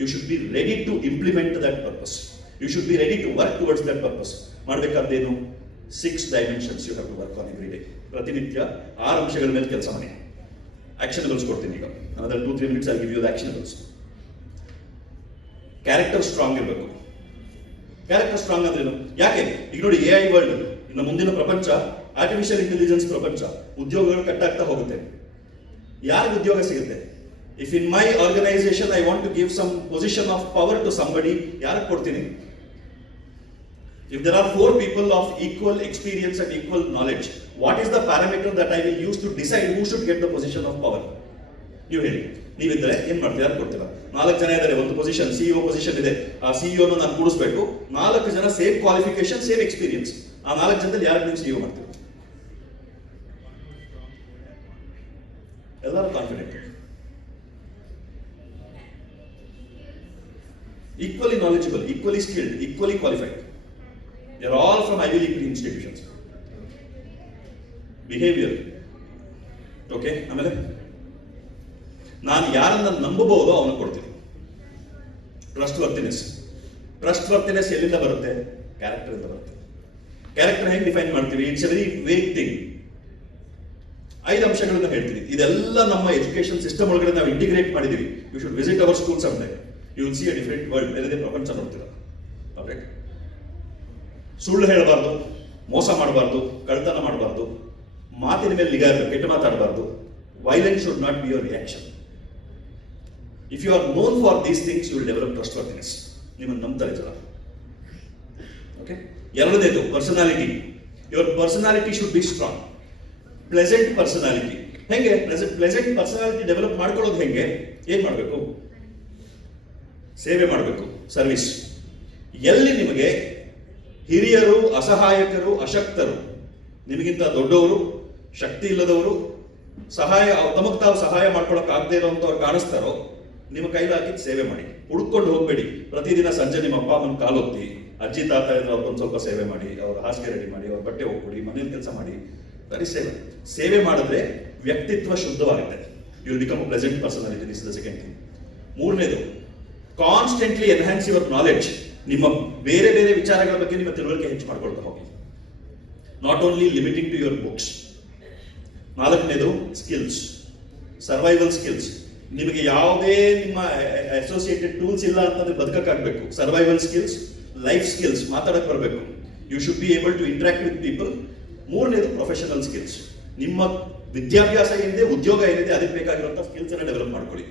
you should be ready to implement that purpose. You should be ready to work towards that purpose. ಮಾಡಬೇಕಾದ್ದೇನು? 6 dimensions you have to work on every day. ಪ್ರತಿನಿತ್ಯ 6 ಅಂಶಗಳ ಮೇಲೆ ಕೆಲಸ ಮಾಡಿ. ಆಕ್ಷನಬಲ್ಸ್ ಕೊಡ್ತೀನಿ ಈಗ. Another 2-3 minutes I'll give you the actionables. Character strong ಇರಬೇಕು. Character strong ಅಂದ್ರೇನು? ಯಾಕೆ? ಈಗ ನೋಡಿ, ಎಐ ವರ್ಲ್ಡ್, ಇನ್ನು ಮುಂದಿನ ಪ್ರಪಂಚ ಆರ್ಟಿಫಿಷಿಯಲ್ ಇಂಟೆಲಿಜೆನ್ಸ್ ಪ್ರಪಂಚ, ಉದ್ಯೋಗಗಳು ಕಟ್ಟಾಗ್ತಾ ಹೋಗುತ್ತೆ. ಯಾರಿಗೆ ಉದ್ಯೋಗ ಸಿಗುತ್ತೆ? If in my organization I want to give some position of power to somebody, ಯಾರಿಗೆ ಕೊಡ್ತೀನಿ? If there are 4 people of equal experience and equal knowledge, what is the parameter that I will use to decide who should get the position of power? ನೀವು ಹೇಳಿ. ನೀವಿದ್ರೆ ಏನ್ ಮಾಡ್ತೀರಾ? ಯಾರು ಕೊಡ್ತೀರಾ? 4 ಜನ ಇದ್ದಾರೆ, ಒಂದು ಪೊಸಿಷನ್, ಸಿಇಒ ಪೊಸಿಷನ್ ಇದೆ. ಆ ಸಿಇಒ ನಾನು ಕೂಡಿಸ್ಬೇಕು. 4 ಜನ ಸೇಮ್ ಕ್ವಾಲಿಫಿಕೇಶನ್, ಸೇಮ್ ಎಕ್ಸ್ಪೀರಿಯನ್ಸ್. ಆ 4 ಜನದಲ್ಲಿ ಯಾರು ನೀವು ಸಿಇಒ ಮಾಡ್ತೀರಾ? ಎಲ್ಲರೂ confident, equally knowledgeable, equally skilled, equally qualified. They are all from Ivy League institutions. Behavior. Okay, ಆಮೇಲೆ ನಾನು ಯಾರನ್ನ ನಂಬಬಹುದು ಅವನು ಕೊಡ್ತೀನಿ. ಟ್ರಸ್ಟ್ ವರ್ತಿನೆಸ್. ಟ್ರಸ್ಟ್ ವರ್ತಿನೆಸ್ ಎಲ್ಲಿಂದ ಬರುತ್ತೆ? ಕ್ಯಾರೆಕ್ಟರ್ ಇಂದ ಬರುತ್ತೆ. ಕ್ಯಾರೆಕ್ಟರ್ ಹೆಂಗ್ ಡಿಫೈನ್ ಮಾಡ್ತೀವಿ? It's A very vague thing. 5 ಅಂಶಗಳನ್ನ ಹೇಳ್ತೀನಿ. ಇದೆಲ್ಲ ನಮ್ಮ ಎಜುಕೇಶನ್ ಸಿಸ್ಟಮ್ ಒಳಗಡೆ ನಾವು ಇಂಟಿಗ್ರೇಟ್ ಮಾಡಿದೀವಿ. You should visit our school some time. You will see a different world. ಬೇರೆ ಪ್ರಪಂಚ ನೋಡ್ತೀರ. ಸುಳ್ಳು ಹೇಳಬಾರ್ದು, ಮೋಸ ಮಾಡಬಾರ್ದು, ಕಳ್ತನ ಮಾಡಬಾರ್ದು, ಮಾತಿನ ಮೇಲೆ ನಿಗಾ ಇರಬೇಕು, ಕೆಟ್ಟ ಮಾತಾಡಬಾರ್ದು. Violence should not be your reaction. If you are known for these things, you will develop trustworthiness. ನಿಮ್ಮನ್ನು ನಂಬ್ತಾರೆ ಜನ. ಓಕೆ. ಎರಡನೇದು personality. Your personality should be strong. Pleasant personality. ಹೆಂಗೆ ಪ್ಲೆಸೆಂಟ್ ಪರ್ಸನಾಲಿಟಿ ಡೆವಲಪ್ ಮಾಡ್ಕೊಳ್ಳೋದು ಹೆಂಗೆ? ಏನ್ ಮಾಡಬೇಕು? ಸೇವೆ ಮಾಡಬೇಕು, ಸರ್ವಿಸ್. ಎಲ್ಲಿ ನಿಮಗೆ ಹಿರಿಯರು, ಅಸಹಾಯಕರು, ಅಶಕ್ತರು, ನಿಮಗಿಂತ ದೊಡ್ಡವರು, ಶಕ್ತಿ ಇಲ್ಲದವರು, ತಮಗೆ ತಾವು ಸಹಾಯ ಮಾಡ್ಕೊಳಕ್ ಆಗದೆ ಇರೋಂಥವ್ರು ಕಾಣಿಸ್ತಾರೋ, ನಿಮ್ಮ ಕೈಲಿ ಹಾಕಿದ್ ಸೇವೆ ಮಾಡಿ. ಹುಡುಕೊಂಡು ಹೋಗ್ಬೇಡಿ. ಪ್ರತಿದಿನ ಸಂಜೆ ನಿಮ್ಮ ಅಪ್ಪ ಅಮ್ಮನ ಕಾಲೊತ್ತಿ, ಅಜ್ಜಿ ತಾತ ಇದ್ರೆ ಅವ್ರಿಗೊಂದು ಸ್ವಲ್ಪ ಸೇವೆ ಮಾಡಿ, ಅವ್ರ ಹಾಸಿಗೆ ರೆಡಿ ಮಾಡಿ, ಅವ್ರ ಬಟ್ಟೆ ಹೋಗ್ಕೊಡಿ, ಮನೇಲಿ ಕೆಲಸ ಮಾಡಿ. ದಟ್ ಇಸ್ ಸೇವೆ. ಸೇವೆ ಮಾಡಿದ್ರೆ ವ್ಯಕ್ತಿತ್ವ ಶುದ್ಧವಾಗುತ್ತೆ. You will become a pleasant personality. This is the second thing. ಮೂರನೇದು, ಕಾನ್ಸ್ಟೆಂಟ್ಲಿ ಎನ್ಹಾನ್ಸ್ ಯುವರ್ ನಾಲೆಡ್ಜ್. ನಿಮ್ಮ ಬೇರೆ ಬೇರೆ ವಿಚಾರಗಳ ಬಗ್ಗೆ ನಿಮ್ಮ ತಿಳುವಳಿಕೆ ಹೆಚ್ಚು ಮಾಡ್ಕೊಳ್ತಾ ಹೋಗಿ. Not only limiting to your books. 4ನೇದು ಸ್ಕಿಲ್ಸ್, ಸರ್ವೈವಲ್ ಸ್ಕಿಲ್ಸ್. ನಿಮಗೆ ಯಾವುದೇ ನಿಮ್ಮ ಅಸೋಸಿಯೇಟೆಡ್ ಟೂಲ್ಸ್ ಇಲ್ಲ ಅಂತಂದ್ರೆ ಬದುಕಕ್ಕಾಗಬೇಕು. ಸರ್ವೈವಲ್ ಸ್ಕಿಲ್ಸ್, ಲೈಫ್ ಸ್ಕಿಲ್ಸ್, ಮಾತಾಡಕ್ ಬರಬೇಕು. You should be able to interact with people. 3ನೇದು ಪ್ರೊಫೆಷನಲ್ ಸ್ಕಿಲ್ಸ್. ನಿಮ್ಮ ವಿದ್ಯಾಭ್ಯಾಸ ಏನಿದೆ, ಉದ್ಯೋಗ ಏನಿದೆ, ಅದಕ್ಕೆ ಬೇಕಾಗಿರುವಂತಹ ಸ್ಕಿಲ್ಸ್ ಅನ್ನ ಡೆವಲಪ್ ಮಾಡ್ಕೊಳ್ಳಿ.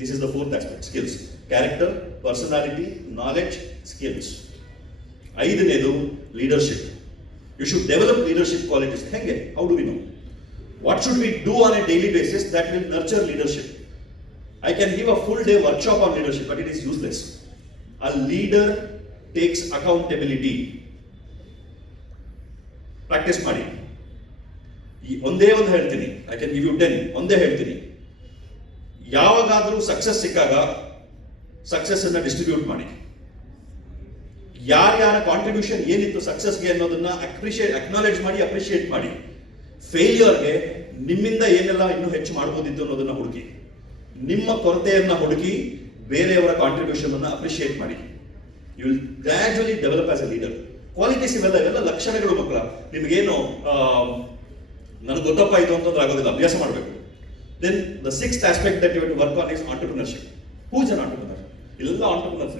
This is the 4th aspect, skills. Character, personality, knowledge, skills. 5ನೇದು leadership. You should develop leadership qualities. Henge, how do we know? What should we do on a daily basis that will nurture leadership? I can give a full day workshop on leadership, but it is useless. A leader takes accountability. Practice ಮಾಡಿ. ಒಂದೇ ಒಂದು ಹೇಳ್ತೀನಿ. I can give you 10. ಒಂದೇ ಹೇಳ್ತೀನಿ. ಯಾವಾಗಾದ್ರೂ success ಸಿಕ್ಕಾಗ success ಅನ್ನ distribute ಮಾಡಿ. ಯಾರ್ಯಾರ ಕಾಂಟ್ರಿಬ್ಯೂಷನ್ ಏನಿತ್ತು ಸಕ್ಸಸ್ಗೆ ಅನ್ನೋದನ್ನ ಅಕ್ನಾಲೆಡ್ಜ್ ಮಾಡಿ, ಅಪ್ರಿಶಿಯೇಟ್ ಮಾಡಿ. ಫೇಲ್ಯೂರ್ಗೆ ನಿಮ್ಮಿಂದ ಏನೆಲ್ಲ ಇನ್ನೂ ಹೆಚ್ಚು ಮಾಡಬಹುದಿತ್ತು ಅನ್ನೋದನ್ನ ಹುಡುಕಿ. ನಿಮ್ಮ ಕೊರತೆಯನ್ನ ಹುಡುಕಿ ಬೇರೆಯವರ ಕಾಂಟ್ರಿಬ್ಯೂಷನ್ ಅನ್ನ ಅಪ್ರಿಶಿಯೇಟ್ ಮಾಡಿ. You will gradually develop as a leader. Qualities ಇವೆಲ್ಲ ಲಕ್ಷಣಗಳು ಮಕ್ಕಳ. ನಿಮಗೇನು ನನಗೆ ಗೊತ್ತಪ್ಪ ಇದು ಅಂತಂದ್ರೆ ಆಗೋದಿಲ್ಲ, ಅಭ್ಯಾಸ ಮಾಡಬೇಕು. Then the 6th aspect that you have to work on is entrepreneurship. Who is an entrepreneur? Illa entrepreneurs.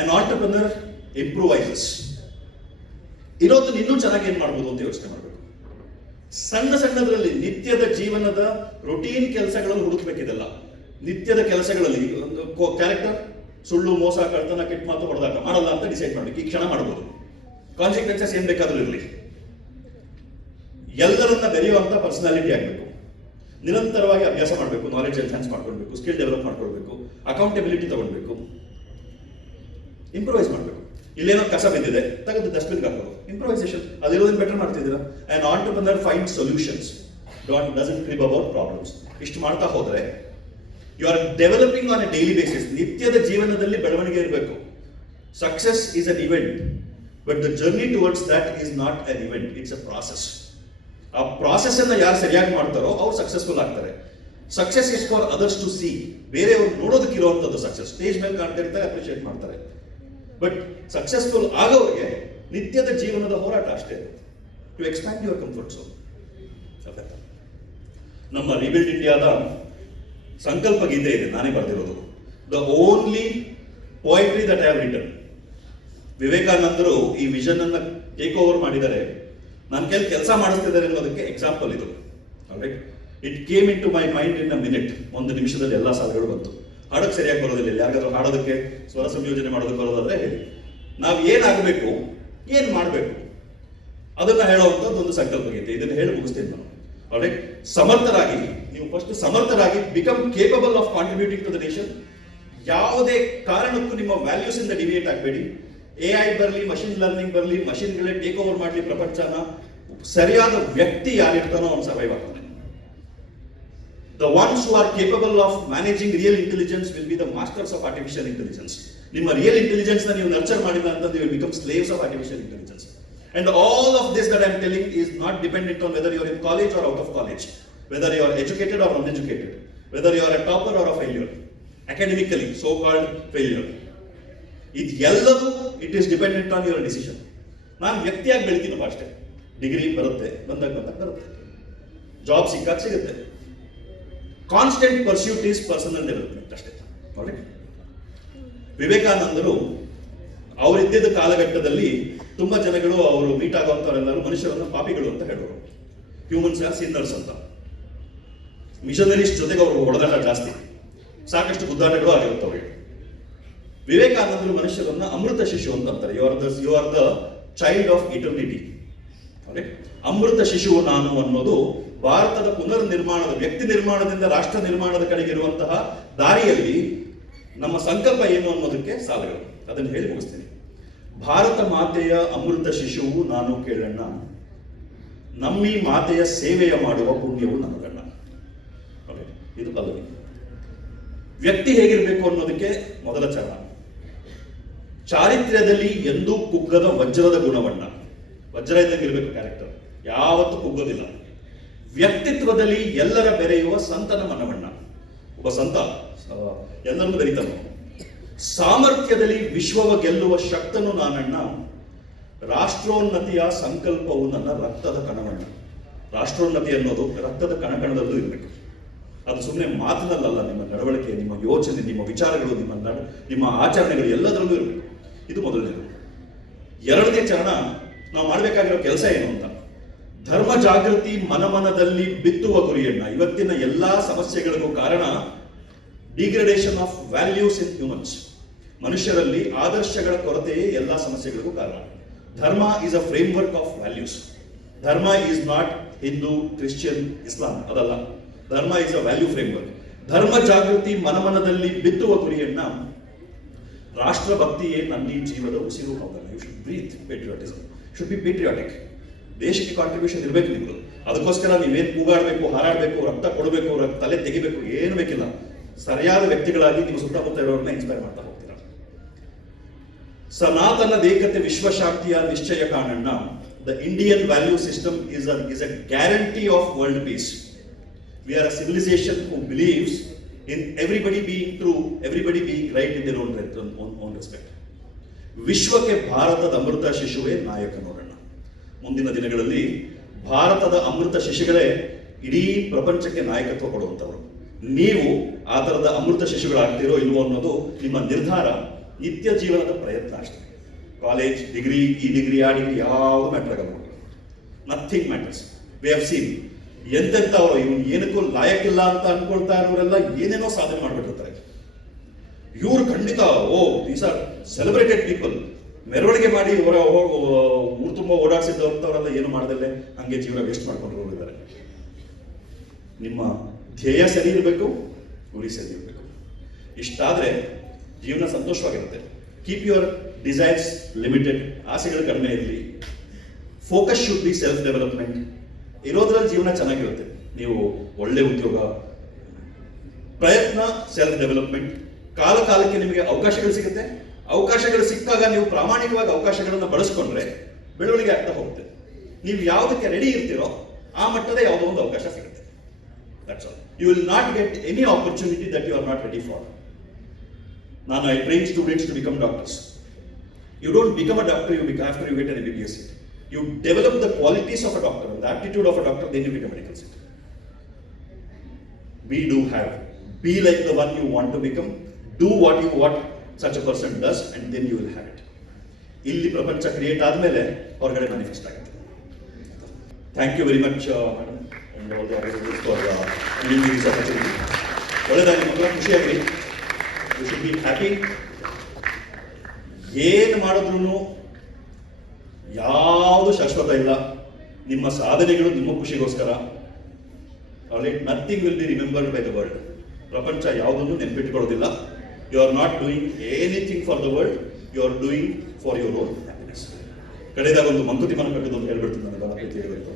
An entrepreneur improvises. ಇರೋದು ಇನ್ನೂ ಚೆನ್ನಾಗಿ ಏನ್ ಮಾಡ್ಬೋದು ಅಂತ ಯೋಚನೆ ಮಾಡಬೇಕು. ಸಣ್ಣದ್ರಲ್ಲಿ ನಿತ್ಯದ ಜೀವನದ ರೊಟೀನ್ ಕೆಲಸಗಳನ್ನು ಹುಡುಕ್ಬೇಕಿದೆಲ್ಲ. ನಿತ್ಯದ ಕೆಲಸಗಳಲ್ಲಿ ಒಂದು ಕ್ಯಾರೆಕ್ಟರ್, ಸುಳ್ಳು, ಮೋಸ, ಕಳ್ತನ, ಕೆಟ್ಟ ಮಾತು, ಹೊಡೆದಾಟ ಮಾಡಲ್ಲ ಅಂತ ಡಿಸೈಡ್ ಮಾಡಬೇಕು. ಈ ಕ್ಷಣ ಮಾಡಬಹುದು. ಕಾನ್ಸಿಕ್ವೆನ್ಸಸ್ ಏನ್ ಬೇಕಾದ್ರೂ ಇರಲಿ. ಎಲ್ಲರನ್ನ ಬೆರೆಯುವಂತ ಪರ್ಸನಾಲಿಟಿ ಆಗಬೇಕು. ನಿರಂತರವಾಗಿ ಅಭ್ಯಾಸ ಮಾಡಬೇಕು, ನಾಲೆಡ್ಜ್ ಎನ್ಹಾನ್ಸ್ ಮಾಡ್ಕೊಳ್ಬೇಕು, ಸ್ಕಿಲ್ ಡೆವಲಪ್ ಮಾಡ್ಕೊಳ್ಬೇಕು, ಅಕೌಂಟಬಿಲಿಟಿ ತಗೊಳ್ಬೇಕು, ಇಂಪ್ರೂವೈಸ್ ಮಾಡಬೇಕು. ಇಲ್ಲೇನೋ ಕಸ ಬಿದ್ದಿದೆ, ತೆಗೆದು ಡಸ್ಟ್ಬಿನ್ಗೆ ಹಾಕೋದು. ಇಂಪ್ರೂವೈಸೇಷನ್. ಅದಿರೋದನ್ನ ಬೆಟರ್ ಮಾಡ್ತಿದ್ದೀರಾ. An entrepreneur find solutions, doesn't crib about problems. ಇಷ್ಟು ಮಾಡ್ತಾ ಹೋದ್ರೆ you are developing on a daily basis. ನಿತ್ಯದ ಜೀವನದಲ್ಲಿ ಬೆಳವಣಿಗೆ ಇರಬೇಕು. Success is an event, but the journey towards that is not an event, it's a process. ಆ process ಅನ್ನ ಯಾರು ಸರಿಯಾಗಿ ಮಾಡ್ತಾರೋ ಅವ್ರು ಸಕ್ಸಸ್ಫುಲ್ ಆಗ್ತಾರೆ. Success is for others to see. ಬೇರೆಯವರು ನೋಡೋದಕ್ಕೆ ಇರುವಂತದ್ದು ಸಕ್ಸಸ್. ಸ್ಟೇಜ್ ಮೇಲೆ ಕಾಣ್ತಾ ಇರ್ತಾರೆ, ಅಪ್ರಿಶಿಯೇಟ್ ಮಾಡ್ತಾರೆ. ಬಟ್ ಸಕ್ಸಸ್ಫುಲ್ ಆಗೋರಿಗೆ ನಿತ್ಯದ ಜೀವನದ ಹೋರಾಟ ಅಷ್ಟೇ. To expand your comfort zone. ನಮ್ಮ ರಿಬಿಲ್ಡ್ ಇಂಡಿಯಾದ ಸಂಕಲ್ಪ ಗೀತೆ ಇದೆ, ನಾನೇ ಬರೆದಿರೋದು. The only poetry that I have written. ವಿವೇಕಾನಂದರು ಈ ವಿಷನ್ ಅನ್ನ ಟೇಕ್ ಓವರ್ ಮಾಡಿದರೆ, ನಾನು ಕೆಲಸ ಮಾಡಿಸ್ತಿದ್ದಾರೆ ಅನ್ನೋದಕ್ಕೆ ಎಕ್ಸಾಂಪಲ್ ಇದು. It came into my mind in a minute. ಒಂದು ನಿಮಿಷದಲ್ಲಿ ಎಲ್ಲ ಸಾಲುಗಳು ಬಂತು. ಹಾಡೋಕ್ಕೆ ಸರಿಯಾಗಿ ಬರೋದಿಲ್ಲ, ಯಾರಿಗಾದ್ರೂ ಹಾಡೋದಕ್ಕೆ ಸ್ವರ ಸಂಯೋಜನೆ ಮಾಡೋದಕ್ಕೆ ಬರೋದಾದ್ರೆ ಹೇಳಿ. ನಾವು ಏನಾಗಬೇಕು, ಏನು ಮಾಡಬೇಕು ಅದನ್ನ ಹೇಳುವಂಥದ್ದು ಒಂದು ಸಂಕಲ್ಪ ಗೀತೆ. ಇದನ್ನು ಹೇಳಿ ಮುಗಿಸ್ತೇನೆ ನಾನು. ಆಲ್ರೈಟ್, ಸಮರ್ಥರಾಗಿ, ನೀವು ಫಸ್ಟ್ ಸಮರ್ಥರಾಗಿ become capable of contributing to the nation. ಯಾವುದೇ ಕಾರಣಕ್ಕೂ ನಿಮ್ಮ ವ್ಯಾಲ್ಯೂಸ್ ಇಂದ ಡಿವಿಯೇಟ್ ಆಗಬೇಡಿ. AI ಬರಲಿ, ಮಷಿನ್ ಲರ್ನಿಂಗ್ ಬರಲಿ, ಮಷಿನ್ಗಳೇ ಟೇಕ್ ಓವರ್ ಮಾಡಲಿ ಪ್ರಪಂಚನ, ಸರಿಯಾದ ವ್ಯಕ್ತಿ ಯಾರಿರ್ತಾನೋ ಅವನು ಸರ್ವೈವ್ ಆಗ್ತಾನೆ. The ones who are capable of managing real intelligence will be the masters of artificial intelligence. ನಿಮ್ಮ ರಿಯಲ್ ಇಂಟೆಲಿಜೆನ್ಸ್ ನ ನೀವು ನರ್ಚರ್ ಮಾಡಿಲ್ಲ ಅಂತಂದ್ರೆ you will become slaves of artificial intelligence. And all of this that I am telling is not dependent on whether you are in college or out of college, whether you are educated or uneducated, whether you are a topper or a failure, academically so called failure. ಇದು ಎಲ್ಲದೂ it is dependent on your decision. ನಾನು ವ್ಯಕ್ತಿಯಾಗಿ ಬೆಳಿತೀನಪ್ಪ ಅಷ್ಟೇ. Degree ಬರುತ್ತೆ, ಬಂದಾಗ ಬರುತ್ತೆ, job ಸಿಕ್ಕಾಗ ಸಿಗುತ್ತೆ. Constant pursuit is personal development ಅಷ್ಟೇ. ನೋಡಿ, ವಿವೇಕಾನಂದರು ಅವರಿದ್ದ ಕಾಲಘಟ್ಟದಲ್ಲಿ ತುಂಬಾ ಜನಗಳು ಅವರು ಮೀಟ್ ಆಗುವಂತವರೆಲ್ಲರೂ ಮನುಷ್ಯರನ್ನ ಪಾಪಿಗಳು ಅಂತ ಹೇಳೋರು. ಹ್ಯೂಮನ್ಸ್ ಆರ್ ಸಿನ್ನರ್ಸ್ ಅಂತ. ಮಿಷನರೀಸ್ ಜೊತೆಗೆ ಅವರು ಹೊಡೆದಾಟ ಜಾಸ್ತಿ, ಸಾಕಷ್ಟು ಗುದ್ದಾಟಗಳು ಆಗಿರುತ್ತೆ ಅವರಿಗೆ. ವಿವೇಕಾನಂದರು ಮನುಷ್ಯರನ್ನ ಅಮೃತ ಶಿಶು ಅಂತ ಅಂತಾರೆ. You are the child of eternity. ಅಮೃತ ಶಿಶು ನಾನು ಅನ್ನೋದು ಭಾರತದ ಪುನರ್ ನಿರ್ಮಾಣದ, ವ್ಯಕ್ತಿ ನಿರ್ಮಾಣದಿಂದ ರಾಷ್ಟ್ರ ನಿರ್ಮಾಣದ ಕಡೆಗೆ ಇರುವಂತಹ ದಾರಿಯಲ್ಲಿ ನಮ್ಮ ಸಂಕಲ್ಪ ಏನು ಅನ್ನೋದಕ್ಕೆ ಸಾಲಗಳು. ಅದನ್ನು ಹೇಳಿ ಮುಗಿಸ್ತೀನಿ. ಭಾರತ ಮಾತೆಯ ಅಮೃತ ಶಿಶುವು ನಾನು ಕೇಳಣ್ಣ, ನಮ್ಮಿ ಮಾತೆಯ ಸೇವೆಯ ಮಾಡುವ ಪುಣ್ಯವು ನನಗಣ್ಣ. ಇದು ಪಲ್ಲವಿ. ವ್ಯಕ್ತಿ ಹೇಗಿರ್ಬೇಕು ಅನ್ನೋದಕ್ಕೆ ಮೊದಲ ಚರಣ. ಚಾರಿತ್ರ್ಯದಲ್ಲಿ ಎಂದೂ ಕುಗ್ಗದ ವಜ್ರದ ಗುಣವಣ್ಣ. ವಜ್ರ ಇದ್ದಂಗಿರ್ಬೇಕು ಕ್ಯಾರೆಕ್ಟರ್, ಯಾವತ್ತೂ ಕುಗ್ಗೋದಿಲ್ಲ. ವ್ಯಕ್ತಿತ್ವದಲ್ಲಿ ಎಲ್ಲರ ಬೆರೆಯುವ ಸಂತನ ಮನವಣ್ಣ. ಒಬ್ಬ ಸಂತ ಎಲ್ಲರನ್ನು ಬೆರೀತಾನೆ. ಸಾಮರ್ಥ್ಯದಲ್ಲಿ ವಿಶ್ವವ ಗೆಲ್ಲುವ ಶಕ್ತನು ನಾನಣ್ಣ, ರಾಷ್ಟ್ರೋನ್ನತಿಯ ಸಂಕಲ್ಪವು ನನ್ನ ರಕ್ತದ ಕಣವಣ್ಣ. ರಾಷ್ಟ್ರೋನ್ನತಿ ಅನ್ನೋದು ರಕ್ತದ ಕಣಕಣದಲ್ಲೂ ಇರಬೇಕು. ಅದು ಸುಮ್ಮನೆ ಮಾತಿನಲ್ಲ, ನಿಮ್ಮ ನಡವಳಿಕೆ, ನಿಮ್ಮ ಯೋಚನೆ, ನಿಮ್ಮ ವಿಚಾರಗಳು, ನಿಮ್ಮ ಆಚರಣೆಗಳು ಎಲ್ಲದರಲ್ಲೂ ಇರಬೇಕು. ಇದು ಮೊದಲನೇದು. ಎರಡನೇ ಚರಣ, ನಾವು ಮಾಡಬೇಕಾಗಿರೋ ಕೆಲಸ ಏನು ಅಂತ. ಧರ್ಮ ಜಾಗೃತಿ ಮನಮನದಲ್ಲಿ ಬಿತ್ತುವ ಗುರಿಯಣ್ಣ. ಇವತ್ತಿನ ಎಲ್ಲಾ ಸಮಸ್ಯೆಗಳಿಗೂ ಕಾರಣ degradation of values in humans. ಮನುಷ್ಯರಲ್ಲಿ ಆದರ್ಶಗಳ ಕೊರತೆಯೇ ಎಲ್ಲಾ ಸಮಸ್ಯೆಗಳಿಗೂ ಕಾರಣ. ಧರ್ಮ is a frame work of values. ಧರ್ಮ ಈಸ್ ನಾಟ್ ಹಿಂದೂ, ಕ್ರಿಶ್ಚಿಯನ್, ಇಸ್ಲಾಂ, ಅದಲ್ಲ. ಧರ್ಮ is a value frame work. ಧರ್ಮ ಜಾಗೃತಿ ಮನಮನದಲ್ಲಿ ಬಿತ್ತುವ ಗುರಿಯನ್ನ, ರಾಷ್ಟ್ರ ಭಕ್ತಿಯೇ ನನ್ನ ಜೀವದ ಉಸಿರು ಹೋಗಲ್ಲ. You should breathe patriotism, should be patriotic. ದೇಶಕ್ಕೆ ಕಾಂಟ್ರಿಬ್ಯೂಷನ್ ಇರಬೇಕು ನಿಮ್ದು. ಅದಕ್ಕೋಸ್ಕರ ನೀವೇನು ಕೂಗಾಡಬೇಕು, ಹಾರಾಡಬೇಕು, ರಕ್ತ ಕೊಡಬೇಕು, ತಲೆ ತೆಗಿಬೇಕು, ಏನು ಬೇಕಿಲ್ಲ. ಸರಿಯಾದ ವ್ಯಕ್ತಿಗಳಾಗಿ ನೀವು ಸುತ್ತಮುತ್ತ ಇರೋರನ್ನ ಇನ್ಸ್ಪೈರ್ ಮಾಡ್ತಾ ಹೋಗ್ತೀರಾ. ಸನಾತನದೇಕತೆ ವಿಶ್ವಶಾಂತಿಯ ನಿಶ್ಚಯ ಕಾಣಣ್ಣ. The Indian value system is a guarantee of world peace. We are a civilization who believes in everybody being true, everybody being right in their own respect. ವಿಶ್ವಕ್ಕೆ ಭಾರತದ ಅಮೃತ ಶಿಶುವೇ ನಾಯಕ ನೋಡೋಣ. ಮುಂದಿನ ದಿನಗಳಲ್ಲಿ ಭಾರತದ ಅಮೃತ ಶಿಶುಗಳೇ ಇಡೀ ಪ್ರಪಂಚಕ್ಕೆ ನಾಯಕತ್ವ ಕೊಡುವಂತವರು. ನೀವು ಆ ತರದ ಅಮೃತ ಶಿಶುಗಳಾಗ್ತಿರೋ ಇಲ್ವೋ ಅನ್ನೋದು ನಿಮ್ಮ ನಿರ್ಧಾರ, ನಿತ್ಯ ಜೀವನದ ಪ್ರಯತ್ನ ಅಷ್ಟೇ. ಕಾಲೇಜ್, ಡಿಗ್ರಿ, ಈ ಡಿಗ್ರಿ, ಆ ಡಿಗ್ರಿ ಯಾವುದು ಮ್ಯಾಟರ್ ಆಗಲ್ಲ. Nothing matters. We have seen ಎಂತೆಂಥವ್ರು ಇವನು ಏನಕ್ಕೂ ಲಾಯಕ್ಕಿಲ್ಲ ಅಂತ ಅನ್ಕೊಳ್ತಾ ಇರೋರೆಲ್ಲ ಏನೇನೋ ಸಾಧನೆ ಮಾಡ್ಬಿಟ್ಟಿರ್ತಾರೆ. ಇವರು ಖಂಡಿತ ದೀಸ್ ಆರ್ ಸೆಲೆಬ್ರೇಟೆಡ್ ಪೀಪಲ್. ಮೆರವಣಿಗೆ ಮಾಡಿ ಊರು ತುಂಬ ಓಡಾಡಿಸಿದ್ದವರೆಲ್ಲ ಏನು ಮಾಡದಲ್ಲೇ ಹಂಗೆ ಜೀವನ ವೇಸ್ಟ್ ಮಾಡ್ಕೊಂಡು ಇದ್ದಾರೆ. ನಿಮ್ಮ ಧ್ಯೇಯ ಸರಿ ಇರಬೇಕು, ಗುರಿ ಸರಿ ಇರಬೇಕು. ಇಷ್ಟಾದ್ರೆ ಜೀವನ ಸಂತೋಷವಾಗಿರುತ್ತೆ. Keep your desires limited. ಆಸೆಗಳು ಕಡಿಮೆ ಇರಲಿ. Focus should be self development. ಇರೋದ್ರಲ್ಲಿ ಜೀವನ ಚೆನ್ನಾಗಿರುತ್ತೆ. ನೀವು ಒಳ್ಳೆ ಉದ್ಯೋಗ, ಪ್ರಯತ್ನ, ಸೆಲ್ಫ್ ಡೆವಲಪ್ಮೆಂಟ್. ಕಾಲ ಕಾಲಕ್ಕೆ ನಿಮಗೆ ಅವಕಾಶಗಳು ಸಿಗುತ್ತೆ. ಅವಕಾಶಗಳು ಸಿಕ್ಕಾಗ ನೀವು ಪ್ರಾಮಾಣಿಕವಾಗಿ ಅವಕಾಶಗಳನ್ನು ಬಳಸ್ಕೊಂಡ್ರೆ ಬೆಳವಣಿಗೆ ಆಗ್ತಾ ಹೋಗುತ್ತೆ. ನೀವು ಯಾವುದಕ್ಕೆ ರೆಡಿ ಇರ್ತೀರೋ ಆ ಮಟ್ಟದ ಯಾವುದೋ ಒಂದು ಅವಕಾಶ ಸಿಗುತ್ತೆ. That's all. You will not get any opportunity that you are not ready for. ನಾನು I train students to become doctors. You don't become a doctor after you get an MBBS seat. You develop the qualities of a doctor and the aptitude of a doctor, then you become a medical seat. We do have. Be like the one you want to become. Do what such a person does, and then you will have it. ಇಲ್ಲಿ ಪ್ರಪಂಚ create ಆದ್ಮೇಲೆ ಹೊರಗಡೆ manifest ಆಗುತ್ತೆ. Thank you very much madam. and all the organizers for giving me this opportunity. ಒಳ್ಳೆದಾಗಿ ಮಕ್ಕಳ ಖುಷಿಯಾಗಿ, you should be happy. ಏನು ಮಾಡಿದ್ರು ಯಾವುದು ಶಾಶ್ವತ ಇಲ್ಲ. ನಿಮ್ಮ ಸಾಧನೆಗಳು ನಿಮ್ಮ ಖುಷಿಗೋಸ್ಕರ. Nothing will be remembered by the world. ಪ್ರಪಂಚ ಯಾವುದನ್ನು ನೆನಪಿಟ್ಕೊಳ್ಳೋದಿಲ್ಲ. You are not doing anything for the world, you are doing for your own happiness. ಕಡೆದಾಗ ಒಂದು ಮಂಕುತಿಮ್ಮನ ಕಟ್ಟದು ಅಂತ ಹೇಳ್ಬಿಡ್ತೀನಿ ನನಗೆ ಬಹಳ ಪ್ರೀತಿ ಹೇಳಬೇಕು.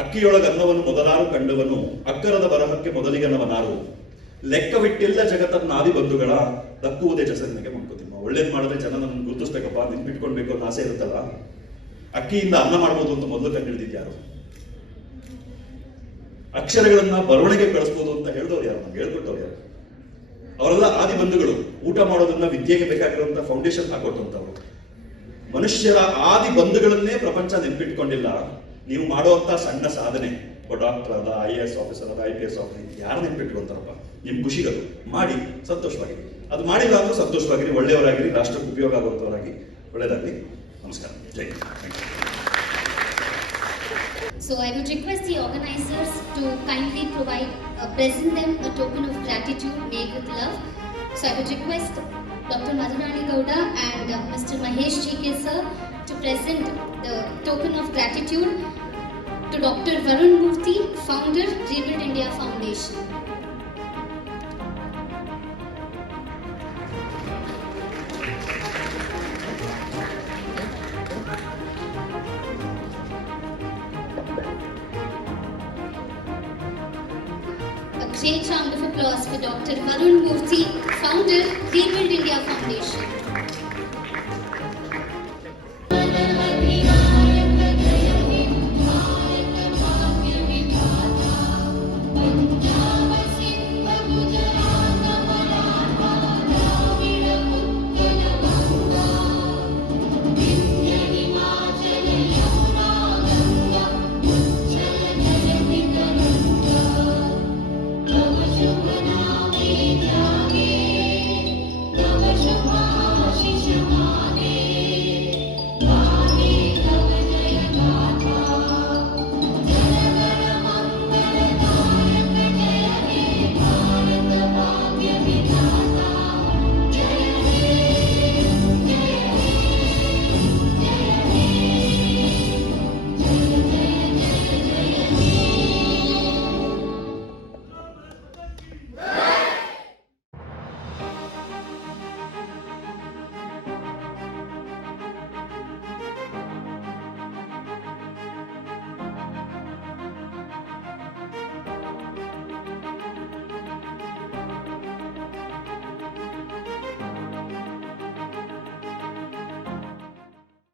ಅಕ್ಕಿಯೊಳಗ ಅನ್ನವನ್ನು ಮೊದಲಾರು ಕಂಡವನು, ಅಕ್ಕರದ ಬರಹಕ್ಕೆ ಮೊದಲಿಗನವನಾರು, ಲೆಕ್ಕವಿಟ್ಟಿಲ್ಲ ಜಗತ್ತನ್ನಾದಿ ಬಂಧುಗಳ, ದಕ್ಕುವುದೇ ಜಸನಿಗೆ ಮಂಕುತಿಮ್ಮ. ಒಳ್ಳೇದು ಮಾಡಿದ್ರೆ ಜನ ನನ್ನ ಗುರುತಿಸ್ಬೇಕಪ್ಪ, ನೆನ್ಪಿಟ್ಕೊಳ್ಬೇಕು ಅನ್ನೋ ಆಸೆ ಇರುತ್ತಲ್ಲ. ಅಕ್ಕಿಯಿಂದ ಅನ್ನ ಮಾಡ್ಬೋದು ಅಂತ ಮೊದಲು ಕಂಡುಹಿಡಿದಿದ್ಯಾರು? ಅಕ್ಷರಗಳನ್ನ ಬರವಣಿಗೆ ಕಳಿಸ್ಬೋದು ಅಂತ ಹೇಳಿದವ್ರು ಯಾರು? ನಮ್ಗೆ ಹೇಳ್ಕೊಟ್ಟವ್ರು ಯಾರು? ಅವರೆಲ್ಲ ಆದಿ ಬಂಧುಗಳು. ಊಟ ಮಾಡೋದನ್ನ ವಿದ್ಯೆಗೆ ಬೇಕಾಗಿರುವಂತ ಫೌಂಡೇಶನ್ ಹಾಕೊಟ್ಟಂತವ್ರು. ಮನುಷ್ಯರ ಆದಿ ಬಂಧುಗಳನ್ನೇ ಪ್ರಪಂಚ ನೆನ್ಪಿಟ್ಕೊಂಡಿಲ್ಲ. ನೀವು ಮಾಡುವಂತ ಸಣ್ಣ ಸಾಧನೆ, ಡಾಕ್ಟರ್ ಅದ, IAS ಆಫೀಸರ್ ಅದ, IPS ಆಫೀಸರ್, ಯಾರು ನೆನ್ಪಿಟ್ಕೊಂತಾರಪ್ಪ? ನಿಮ್ ಖುಷಿಗದು ಮಾಡಿ ಸಂತೋಷವಾಗಿರಿ. ಅದು ಮಾಡಿಲ್ಲ ಅಂದ್ರೂ ಸಂತೋಷವಾಗಿರಿ, ಒಳ್ಳೆಯವರಾಗಿರಿ, ರಾಷ್ಟ್ರಕ್ಕೆ ಉಪಯೋಗ ಆಗುವಂತವರಾಗಿ. ಒಳ್ಳೆಯದಾಗಲಿ. ನಮಸ್ಕಾರ. ಜೈ Hind. So I would request the organizers to kindly present them a token of gratitude made with love. So I would request Dr. Madhurani Gowda and Mr. Mahesh G.K. sir to present the token of gratitude to Dr. Varun Murthy, founder, Rebuild India Foundation. Great round of applause for Dr. Varun Murthy, founder, Rebuild India Foundation.